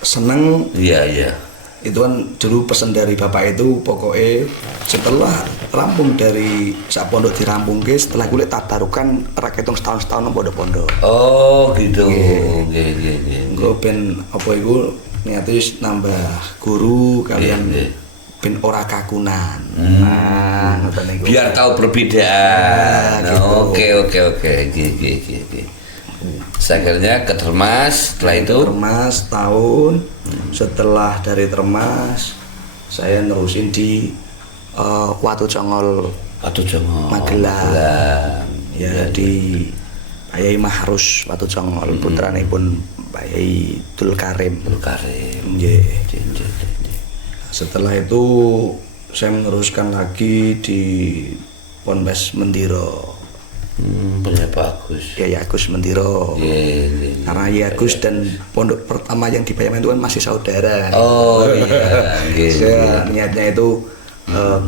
seneng. Iya. Itu kan dulu pesan dari bapak itu pokoknya setelah rampung dari sak pondok dirampungke setelah kuliah tabarukan rakyat setahun nang pondok-pondok. Oh, gitu. Nggih. Engko ben apa iku niate wis nambah guru kalian ben ora kakunan. Nah, ngoten niku. Biar tahu perbedaan. Gitu. Oke. Gih. Akhirnya ke Termas, setelah itu Termas tahun. Setelah dari Termas saya nerusin di Watu Congol Magelang. Ya di Pak Yai Mahrus Watu Congol putranipun Pak Yai Dul Karim. Nggih. Setelah itu saya meneruskan lagi di Ponpes Mendiro. Punya Pak Agus. Ya Agus Mendiro. Karena ya Agus dan pondok pertama yang di Payaman itu kan masih saudara. Oh iya. Saya niatnya itu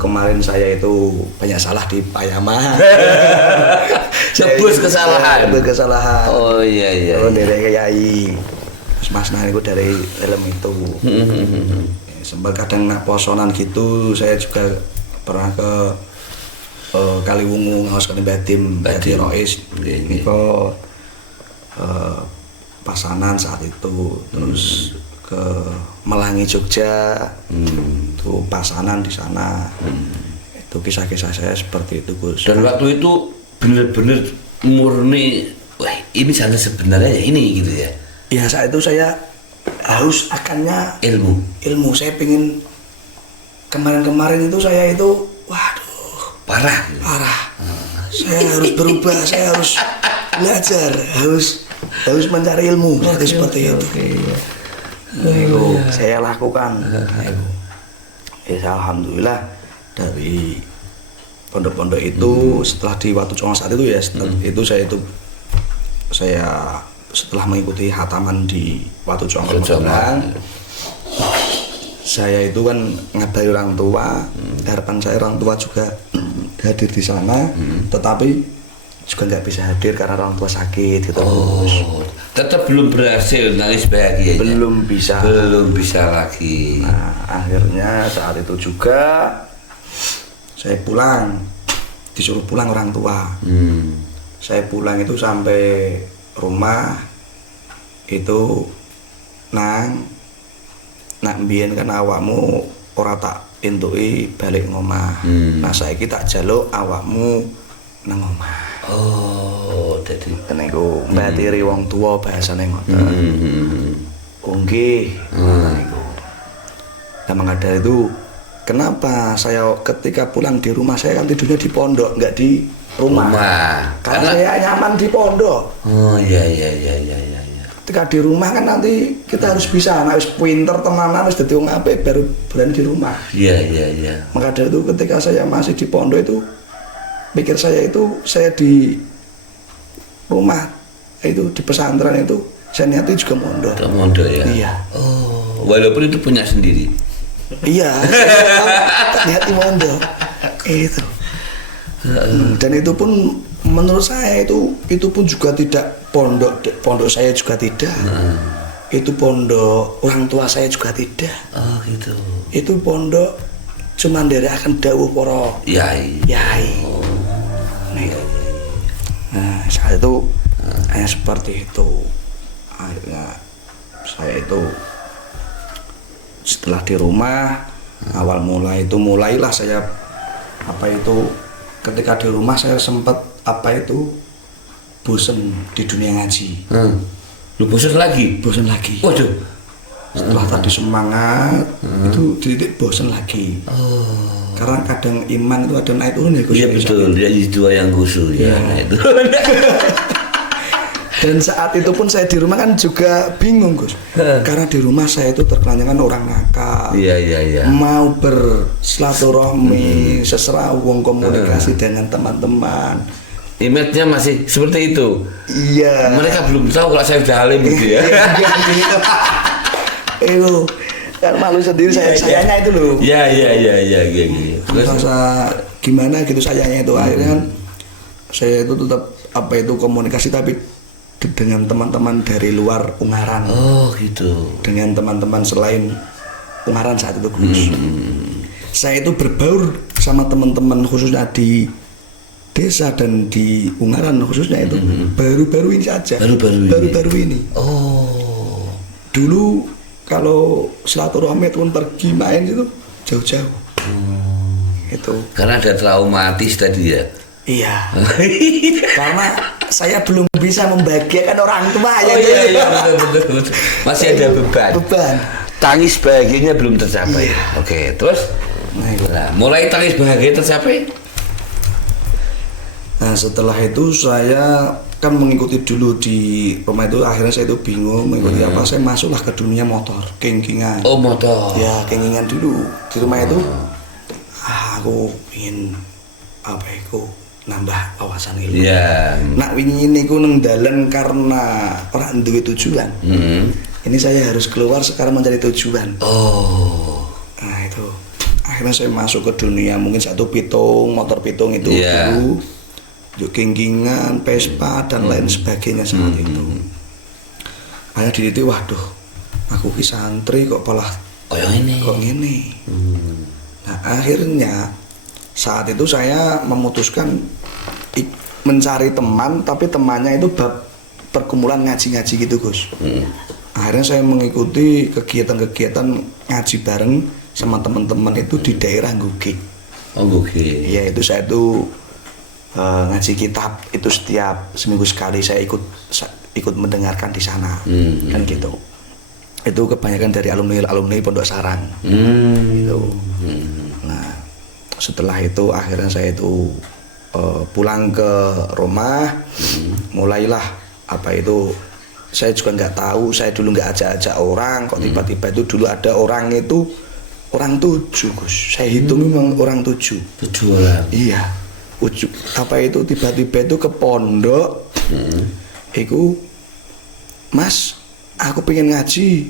kemarin saya itu banyak salah di Payaman. Sebut kesalahan. Oh iya. Oh dari Kiai. Mas Nah itu dari film itu. Sempat kadang nak posonan gitu saya juga pernah ke Kaliwungu ngaos kene Badim Rois niko pasanan saat itu terus ke Melangi Jogja tuh pasanan di sana itu kisah-kisah saya seperti itu Gus. Dan waktu itu benar-benar murni wah ini sana sebenarnya ya ini gitu ya. Ya saat itu saya haus akannya ilmu saya pingin kemarin itu saya itu waduh parah. Saya harus berubah, saya harus belajar, harus mencari ilmu seperti itu. Itu saya lakukan. Ya alhamdulillah dari pondok-pondok itu setelah di Watu Congol saat itu ya itu saya setelah mengikuti hataman di Watu Congol saya itu kan ngabari orang tua, harapan saya orang tua juga hadir di sana, tetapi juga nggak bisa hadir karena orang tua sakit gitu. Tetap belum berhasil nangis bahagia. Belum bisa lagi. Nah, akhirnya saat itu juga saya pulang, disuruh pulang orang tua. Saya pulang itu sampai rumah itu nak mbiyen kan awakmu ora tak entuki balik ngomah. Nah saiki tak jaluk awakmu nang omah. Oh, dadi kene iku mbatiri wong tuwa bahasane ngoten. Nggih. Niku. Nah maka dari itu kenapa saya ketika pulang di rumah saya kan tidurnya di pondok, enggak di rumah. Karena saya nyaman di pondok. Oh iya. Ketika di rumah kan nanti kita harus bisa anak pinter tenanan wis dadi wong apik baru berani di rumah. Iya. Maka dari itu ketika saya masih di pondok itu pikir saya itu saya di rumah itu di pesantren itu saya niatnya juga mondok. Mondok ya. Iya. Oh, walaupun itu punya sendiri. Iya. Tak niati mondok. Itu. Dan itu pun menurut saya itu pun juga tidak pondok saya juga tidak. Itu pondok orang tua saya juga tidak. Oh gitu. Itu pondok cuman dari akan dawuh para yai. Nah saat itu hanya seperti itu. Akhirnya saya itu setelah di rumah mulailah saya ketika di rumah saya sempat bosen di dunia ngaji. Lu bosen lagi? Bosen lagi. Waduh. Setelah tadi semangat, itu di titik bosan lagi. Karena kadang iman itu ada naik turun ya Gus. Iya betul, dia dua yang khusus ya. Nah, itu. Dan saat itu pun saya di rumah kan juga bingung Gus. Karena di rumah saya itu terkelanjangan orang nakal. Iya. Mau bersilaturahmi, seserawung komunikasi dengan teman-teman. Image-nya masih seperti itu. Iya. Mereka belum tahu kalau saya udah alim gitu ya. Itu kan malu sendiri sayangnya itu loh. Iya. Merasa gimana gitu sayangnya itu akhirnya kan saya itu tetap itu komunikasi tapi dengan teman-teman dari luar Ungaran. Oh gitu. Dengan teman-teman selain Ungaran saat itu Gus. Saya itu berbaur sama teman-teman khususnya di desa dan di Ungaran khususnya itu baru-baru ini saja. Baru-baru ini. Oh. Dulu kalau silaturahmi itu pergi main itu jauh-jauh. Itu. Karena ada traumatis tadi ya. Iya. Karena saya belum bisa membahagiakan orang tua ya. Iya betul. Masih ada beban. Tangis bahagianya belum tercapai. Iya. Oke, terus mulai tangis bahagia tercapai. Nah setelah itu saya kan mengikuti dulu di rumah itu, akhirnya saya itu bingung mengikuti apa, saya masuklah ke dunia motor, kengkingan. Oh motor. Ya kengkingan dulu di rumah itu. Aku ingin nambah wawasan ilmu. Iya. Nak wingi niku nang dalan karena orang duwe tujuan. Ini saya harus keluar sekarang mencari tujuan. Oh. Nah itu akhirnya saya masuk ke dunia mungkin motor pitung itu dulu. Kengkingan, Vespa dan lain sebagainya saat itu. Akhirnya di titik waduh, aku ki santri kok yang ini. Nah akhirnya saat itu saya memutuskan mencari teman, tapi temannya itu perkumpulan ngaji-ngaji gitu Gus. Akhirnya saya mengikuti kegiatan-kegiatan ngaji bareng sama teman-teman itu di daerah Ngugik. Oh Ngugik. Iya itu saya itu ngaji kitab itu setiap seminggu sekali saya ikut mendengarkan di sana kan gitu. Itu kebanyakan dari alumni Pondok Sarang. Gitu. Nah setelah itu akhirnya saya itu pulang ke rumah, mulailah saya juga nggak tahu, saya dulu nggak ajak orang, kok tiba-tiba itu dulu ada orang 7 Gus, saya hitung memang orang 7 orang. Iya. Tiba-tiba itu ke pondok. Iku Mas, aku pengen ngaji.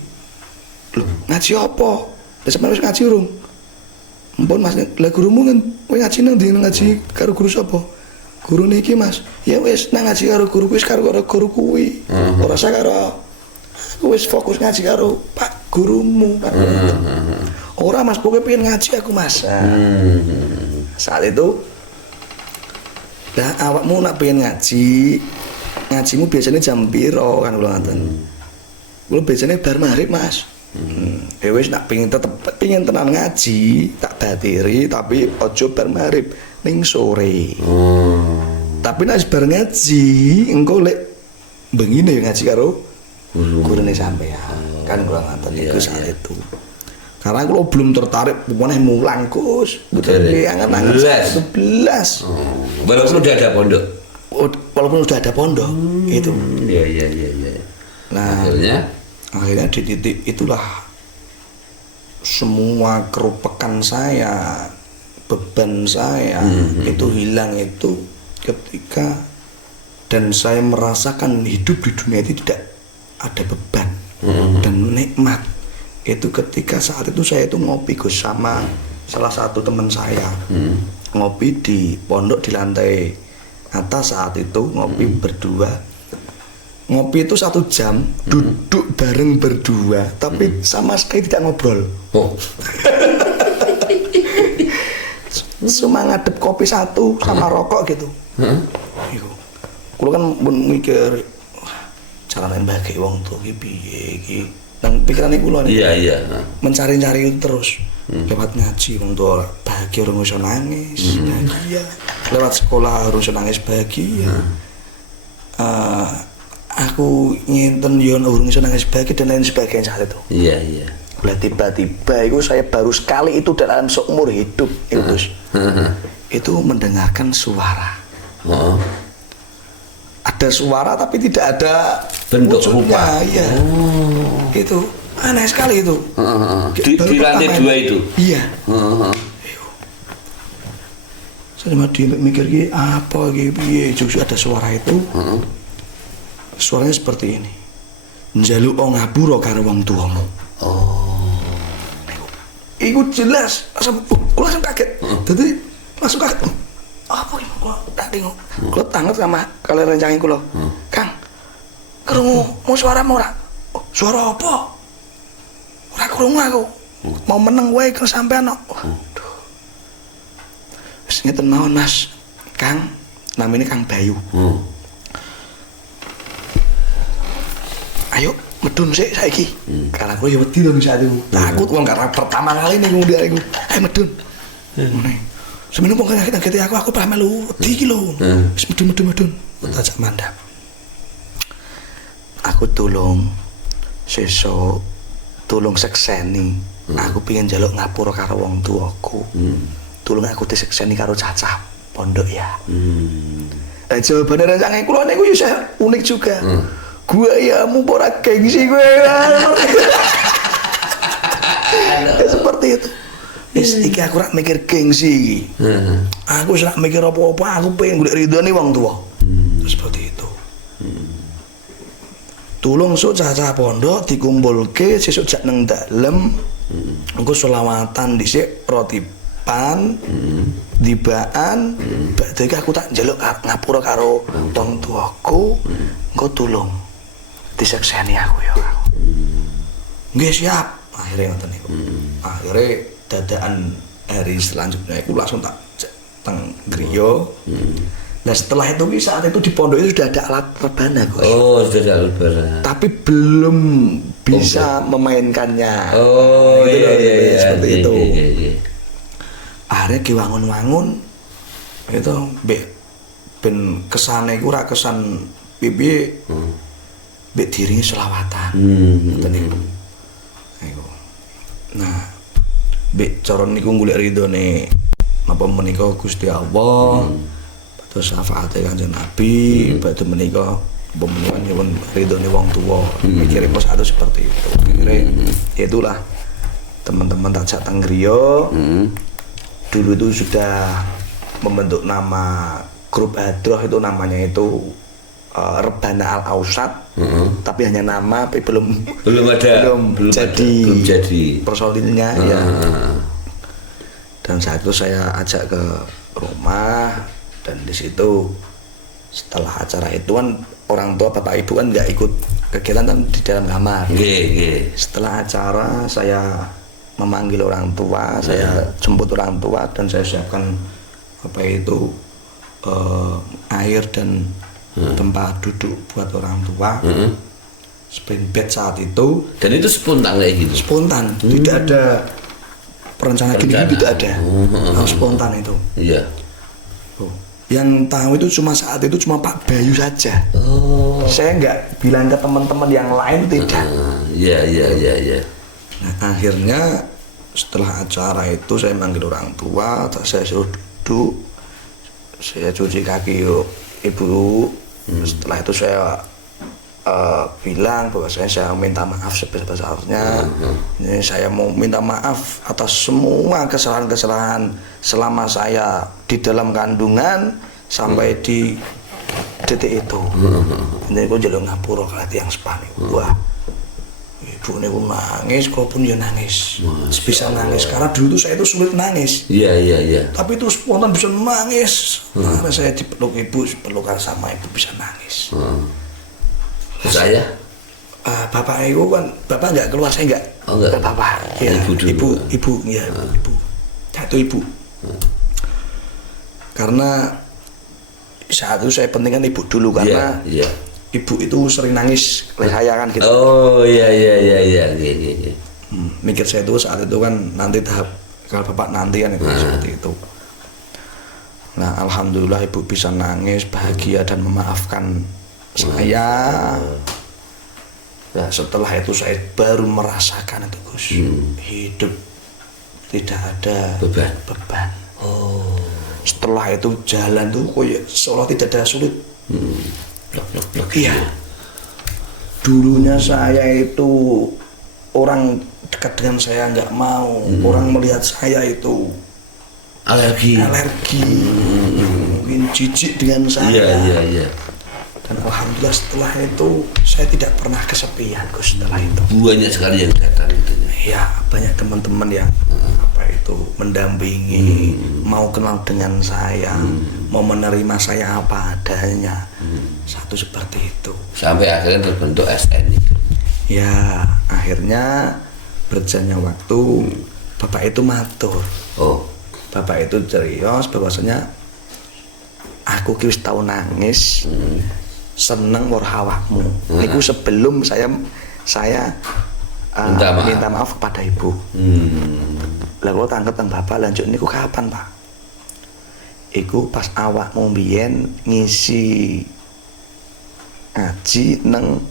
Loh, ngaji apa? Sampeyan wis ngaji urung? Ampun Mas, lah gurumu kan kowe ngaji nang ndi ngaji karo guru sapa? Guru niki Mas. Ya wis nang ngaji karo guru wis karo guru kuwi. Ora usah karo aku wis fokus ngaji karo Pak gurumu. Ora Mas, pokoke pengen ngaji aku Mas. Saat itu awakmu nak pengen ngajimu biasanya jam piro kan kula ngaten. Kula biasanya bar maghrib Mas. Wis nak pengen tenan ngaji, tak batiri tapi aja bar maghrib ning sore. Tapi nek bar ngaji engko lek bengine ngaji karo gurune sampean. Kan kula ngaten iku saat itu. Karena aku belum tertarik pokoknya mulang Gus. Betul ya, angan-angan 11. Walaupun udah ada pondok. Walaupun sudah ada pondok itu. Iya. Nah, akhirnya di titik itulah semua kerupekan saya, beban saya itu hilang itu ketika dan saya merasakan hidup di dunia itu tidak ada beban dan nikmat. Itu ketika saat itu saya itu ngopi Gus sama salah satu teman saya. Ngopi di pondok di lantai atas saat itu ngopi berdua. Ngopi itu 1 jam, duduk bareng berdua, tapi sama sekali tidak ngobrol. Cuma ngadep kopi satu sama rokok gitu. Kulo kan mikir carane mbake wong tuh iki piye iki. Nang pikirane kula nih. Iya. Mencari-cari itu terus. Lewat ngaji wong tuwa bahagia ora iso nangis, bahagia. Lewat sekolah harus nangis bahagia. aku ngenten yo urung iso nangis bahagia dan lain sebagainya saat itu. Iya. Lah tiba-tiba itu saya baru sekali itu dalam seumur hidup itu itu mendengarkan suara. Ada suara tapi tidak ada bentuk wujudnya, rupa. Iya. Itu aneh sekali itu. Di lantai 2 itu. Iya. Saya cuma mikir apa piye juga ada suara itu. Suaranya seperti ini. Njaluk ngapura karo wong tuamu. Iku jelas, langsung kaget. Jadi langsung kaget. Apa ini? Kula tanget sama kalian rencangin kula. Kang, krungu mau suaramu ora? Suara apa? Ora krungu aku. Mau meneng wae karo sampean kok. Waduh. Wis ngeten mawon Mas. Kang, namanya Kang Bayu. Ayo medun sik saiki. Karena aku ya wedi lho saat itu. Takut wong karena pertama kali ning ngundang aku. Ayo medun. Ngene. Semene wong kaget aku paham melu wedi iki lho. Wis medun. Tajak mandap. Aku tolong sesuk tolong sekseni. Aku pengen njaluk ngapura karo wong tuaku. Tolong aku disekseni karo cacah pondok ya. Jawabannya rancangan kula niku yo unik juga. Gua ya mu ora gengsi gue. Ya seperti itu. Wis iki aku rak mikir gengsi. Aku wis rak mikir apa-apa, aku pengen golek ridhone wong tuwa. Seperti itu. Tulung sok cacah pondok dikumpulke sesuk jak nang dalem. Engko selawatan dhisik rotiban, dibaan, badhe aku tak njaluk ngapura karo wong tuaku. Engko tulung disekseni aku ya. Nggih siap. Akhirnya ngoten niku. Akhirnya dadakan hari selanjutnya aku langsung tak teng griya. Nah setelah itu saat itu di pondok itu sudah ada alat rebana Gus. Oh sudah ada alat rebana. Tapi belum bisa memainkannya. Oh iya seperti iya, itu. Iya. Akhirnya diwangun-wangun itu ben kesane iku ora kesan piye mbek diringi selawatan. Ngoten niku. Nah, mbek cara niku golek ridhone napa menika Gusti Allah. Terus syafaate Kanjeng Nabi, badhe menika apa menika nyuwun ridhone wong tuwa. Mikire pos satu seperti itu. Mikire itulah teman-teman tak teng griya. Dulu itu sudah membentuk nama grup Hadroh itu namanya itu Rebana Al Ausat, tapi hanya nama, tapi belum jadi personilnya ya. Dan saat itu saya ajak ke rumah dan di situ setelah acara itu kan orang tua bapak ibu kan nggak ikut kegiatan kan di dalam kamar. Setelah acara saya memanggil orang tua, saya jemput orang tua dan saya siapkan apa itu air dan tempat duduk buat orang tua. Spring bed saat itu. Dan itu spontan kayak gitu. Spontan, tidak ada perencanaan gini tidak ada. Spontan itu. Iya. Yang tahu itu cuma saat itu cuma Pak Bayu saja. Saya nggak bilang ke teman-teman yang lain tidak. Iya. Nah, akhirnya setelah acara itu saya manggil orang tua, saya suruh duduk, saya cuci kaki yuk ibu. Setelah itu saya bilang bahwa saya minta maaf sebesar-besarnya. Ini saya mau minta maaf atas semua kesalahan-kesalahan selama saya di dalam kandungan sampai di detik itu. Ini aku jalur ngapura ke yang sepani. Wah, ibu ini nangis, kalaupun dia nangis, bisa nangis. Karena dulu saya itu sulit nangis. Iya. Tapi itu spontan bisa nangis. Karena saya dipeluk ibu, pelukan sama ibu bisa nangis. Saya? Bapak itu kan, bapak nggak keluar, saya nggak. Enggak. Bapak, ya, ibu, ya, ibu. Satu ibu. Karena saat itu saya pentingkan ibu dulu karena. Iya. Ibu itu sering nangis oleh saya kan gitu. Oh iya. Mikir saya itu saat itu kan nanti tahap kalau bapak nanti kan itu seperti itu. Nah alhamdulillah ibu bisa nangis bahagia dan memaafkan saya. Nah, setelah itu saya baru merasakan itu Gus, hidup tidak ada beban. Setelah itu jalan tuh seolah tidak ada sulit. Iya. Dulunya saya itu orang dekat dengan saya nggak mau, orang melihat saya itu alergi, mungkin jijik dengan saya. Iya. Dan alhamdulillah setelah itu saya tidak pernah kesepian Gus setelah itu. Banyak sekali yang datang itu. Ya, banyak teman-teman yang mendampingi, mau kenal dengan saya, mau menerima saya apa adanya. Satu seperti itu. Sampai akhirnya terbentuk SN itu. Ya, akhirnya berjalannya waktu, Bapak itu matur. Bapak itu serius bahwasanya aku wis tau nangis. Seneng war awakmu. Niku sebelum saya minta maaf kepada ibu. Lah kula tangkep teng bapak lanjut niku kapan, Pak? Iku pas awakmu mbiyen ngisi ngaji neng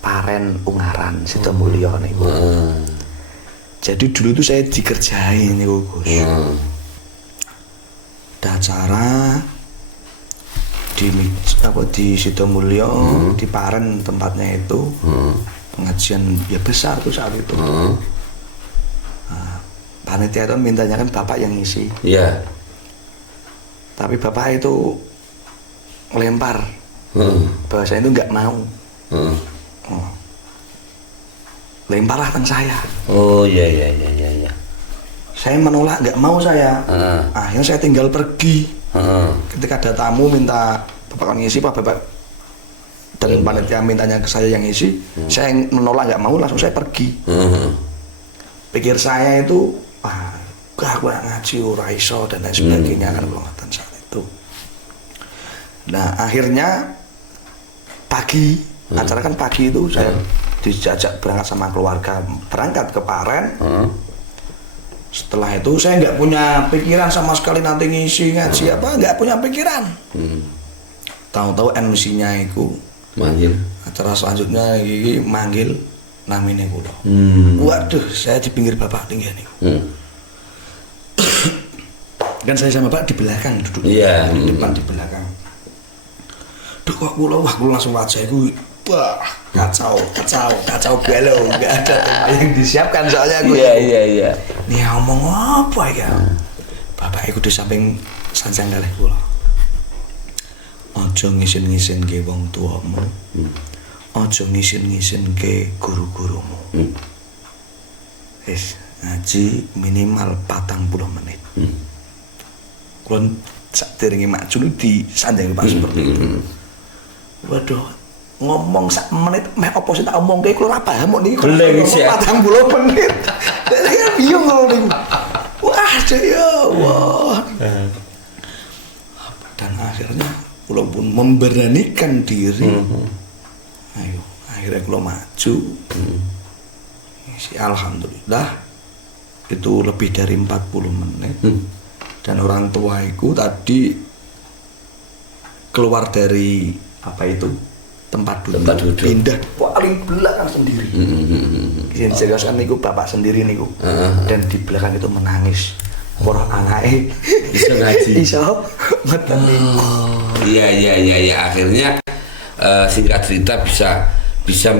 Paren Ungaran Sidomulyo niku. Jadi dulu itu saya dikerjain niku Gus. Ada acara di Sidomulyo, di Paren tempatnya itu, pengajian ya besar tuh saat itu. Panitia itu mintanya kan bapak yang ngisi. Iya. Tapi bapak itu ngelempar, bahasa itu nggak mau. Lemparlah teng saya. Iya. Saya menolak, nggak mau saya. Akhirnya saya tinggal pergi. Ketika ada tamu minta bapak ngisi, bapak dan panitia mintanya ke saya yang ngisi, saya menolak nggak mau, langsung saya pergi. Pikir saya itu, aku ngaji ora iso dan lain sebagainya kan pelongatan saat itu. Nah akhirnya pagi, acara kan pagi itu saya dijajak berangkat sama keluarga, berangkat ke Paren. Setelah itu saya nggak punya pikiran sama sekali nanti ngisi ngaji apa, nggak punya pikiran. Tahu-tahu MC-nya itu manggil acara selanjutnya ini manggil namanya kulo. Waduh, saya di pinggir bapak tinggi nih. Kan saya sama bapak di belakang duduk. Iya. Di depan di belakang. Duh kok kulo langsung wajah itu kacau balau, nggak ada tema yang disiapkan soalnya aku. Iya. Nih ngomong apa ya? Bapak ikut di samping sanjang kalih kula. Aja ngisin-ngisin ke wong tuamu. Aja ngisin-ngisin ke guru-gurumu. Wis ngaji minimal 40 menit. Kulon sadèrènge maju di sanjang Pak seperti itu. Waduh, ngomong sak menit meh opo sing tak omongke kula ora paham kok niki 40 menit. Saya bingung ngono niku. Wah, ya Allah. Dan akhirnya kula pun memberanikan diri. Akhirnya kula maju. Alhamdulillah itu lebih dari 40 menit. Dan orang tua itu tadi keluar dari tempat duduk. Pindah paling belakang sendiri. Yang jelaskan niku bapak sendiri niku. Dan di belakang itu menangis. Orang anake bisa ngaji. Iso mboten niku. Iya. Akhirnya singkat cerita bisa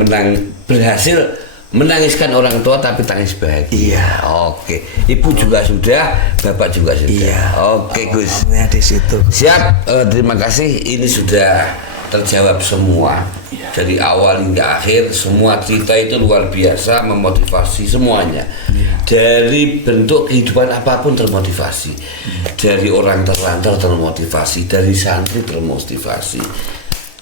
berhasil menangiskan orang tua tapi tangis bahagia. Iya. Oke. Ibu juga sudah, bapak juga sudah. Iya. Oke, Gus. Di situ. Siap. Terima kasih. Ini sudah terjawab semua. Dari awal hingga akhir semua cerita itu luar biasa, memotivasi semuanya. Dari bentuk kehidupan apapun termotivasi. Dari orang terlantar termotivasi, dari santri termotivasi,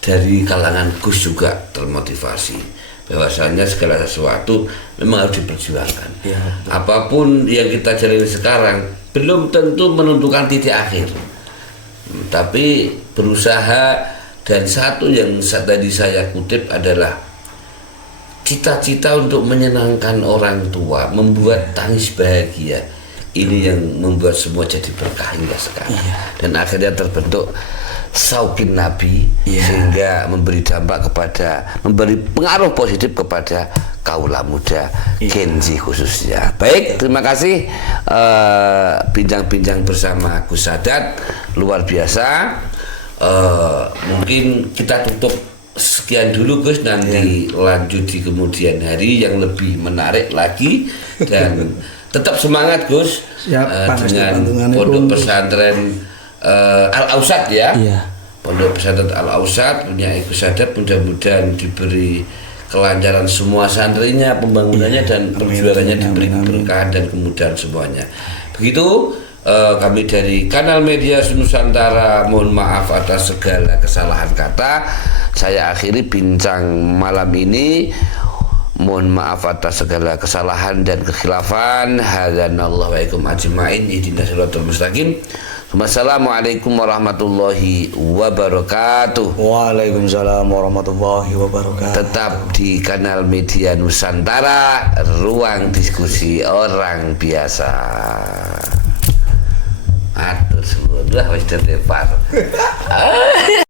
dari kalangan Gus juga termotivasi. Bahwasanya segala sesuatu memang harus diperjuangkan. Apapun yang kita jalani sekarang belum tentu menentukan titik akhir, tapi berusaha. Dan satu yang tadi saya kutip adalah cita-cita untuk menyenangkan orang tua, membuat tangis bahagia. Ini yang membuat semua jadi berkah hingga sekarang. Dan akhirnya terbentuk saukin Nabi, sehingga memberi dampak memberi pengaruh positif kepada kaula muda, Gen Z khususnya. Baik, terima kasih bincang-bincang bersama Gus Sadat, luar biasa. Mungkin kita tutup sekian dulu Gus, nanti lanjut di kemudian hari yang lebih menarik lagi, dan tetap semangat Gus. Dengan Pondok Pesantren Al-Ausad ya. Pondok Pesantren Al-Ausad punya Gus Sadat, mudah-mudahan diberi kelancaran semua santrinya, pembangunannya dan perjuangannya diberi keberkahan dan kemudahan semuanya. Begitu kami dari Kanal Media Nusantara mohon maaf atas segala kesalahan kata. Saya akhiri bincang malam ini. Mohon maaf atas segala kesalahan dan kekhilafan. Hadanallahu wa ikum ajma'in. Ihdinas siratal mustaqim. Wassalamualaikum warahmatullahi wabarakatuh. Waalaikumsalam warahmatullahi wabarakatuh. Tetap di Kanal Media Nusantara, ruang diskusi orang biasa. Atur sudah wis terlepar.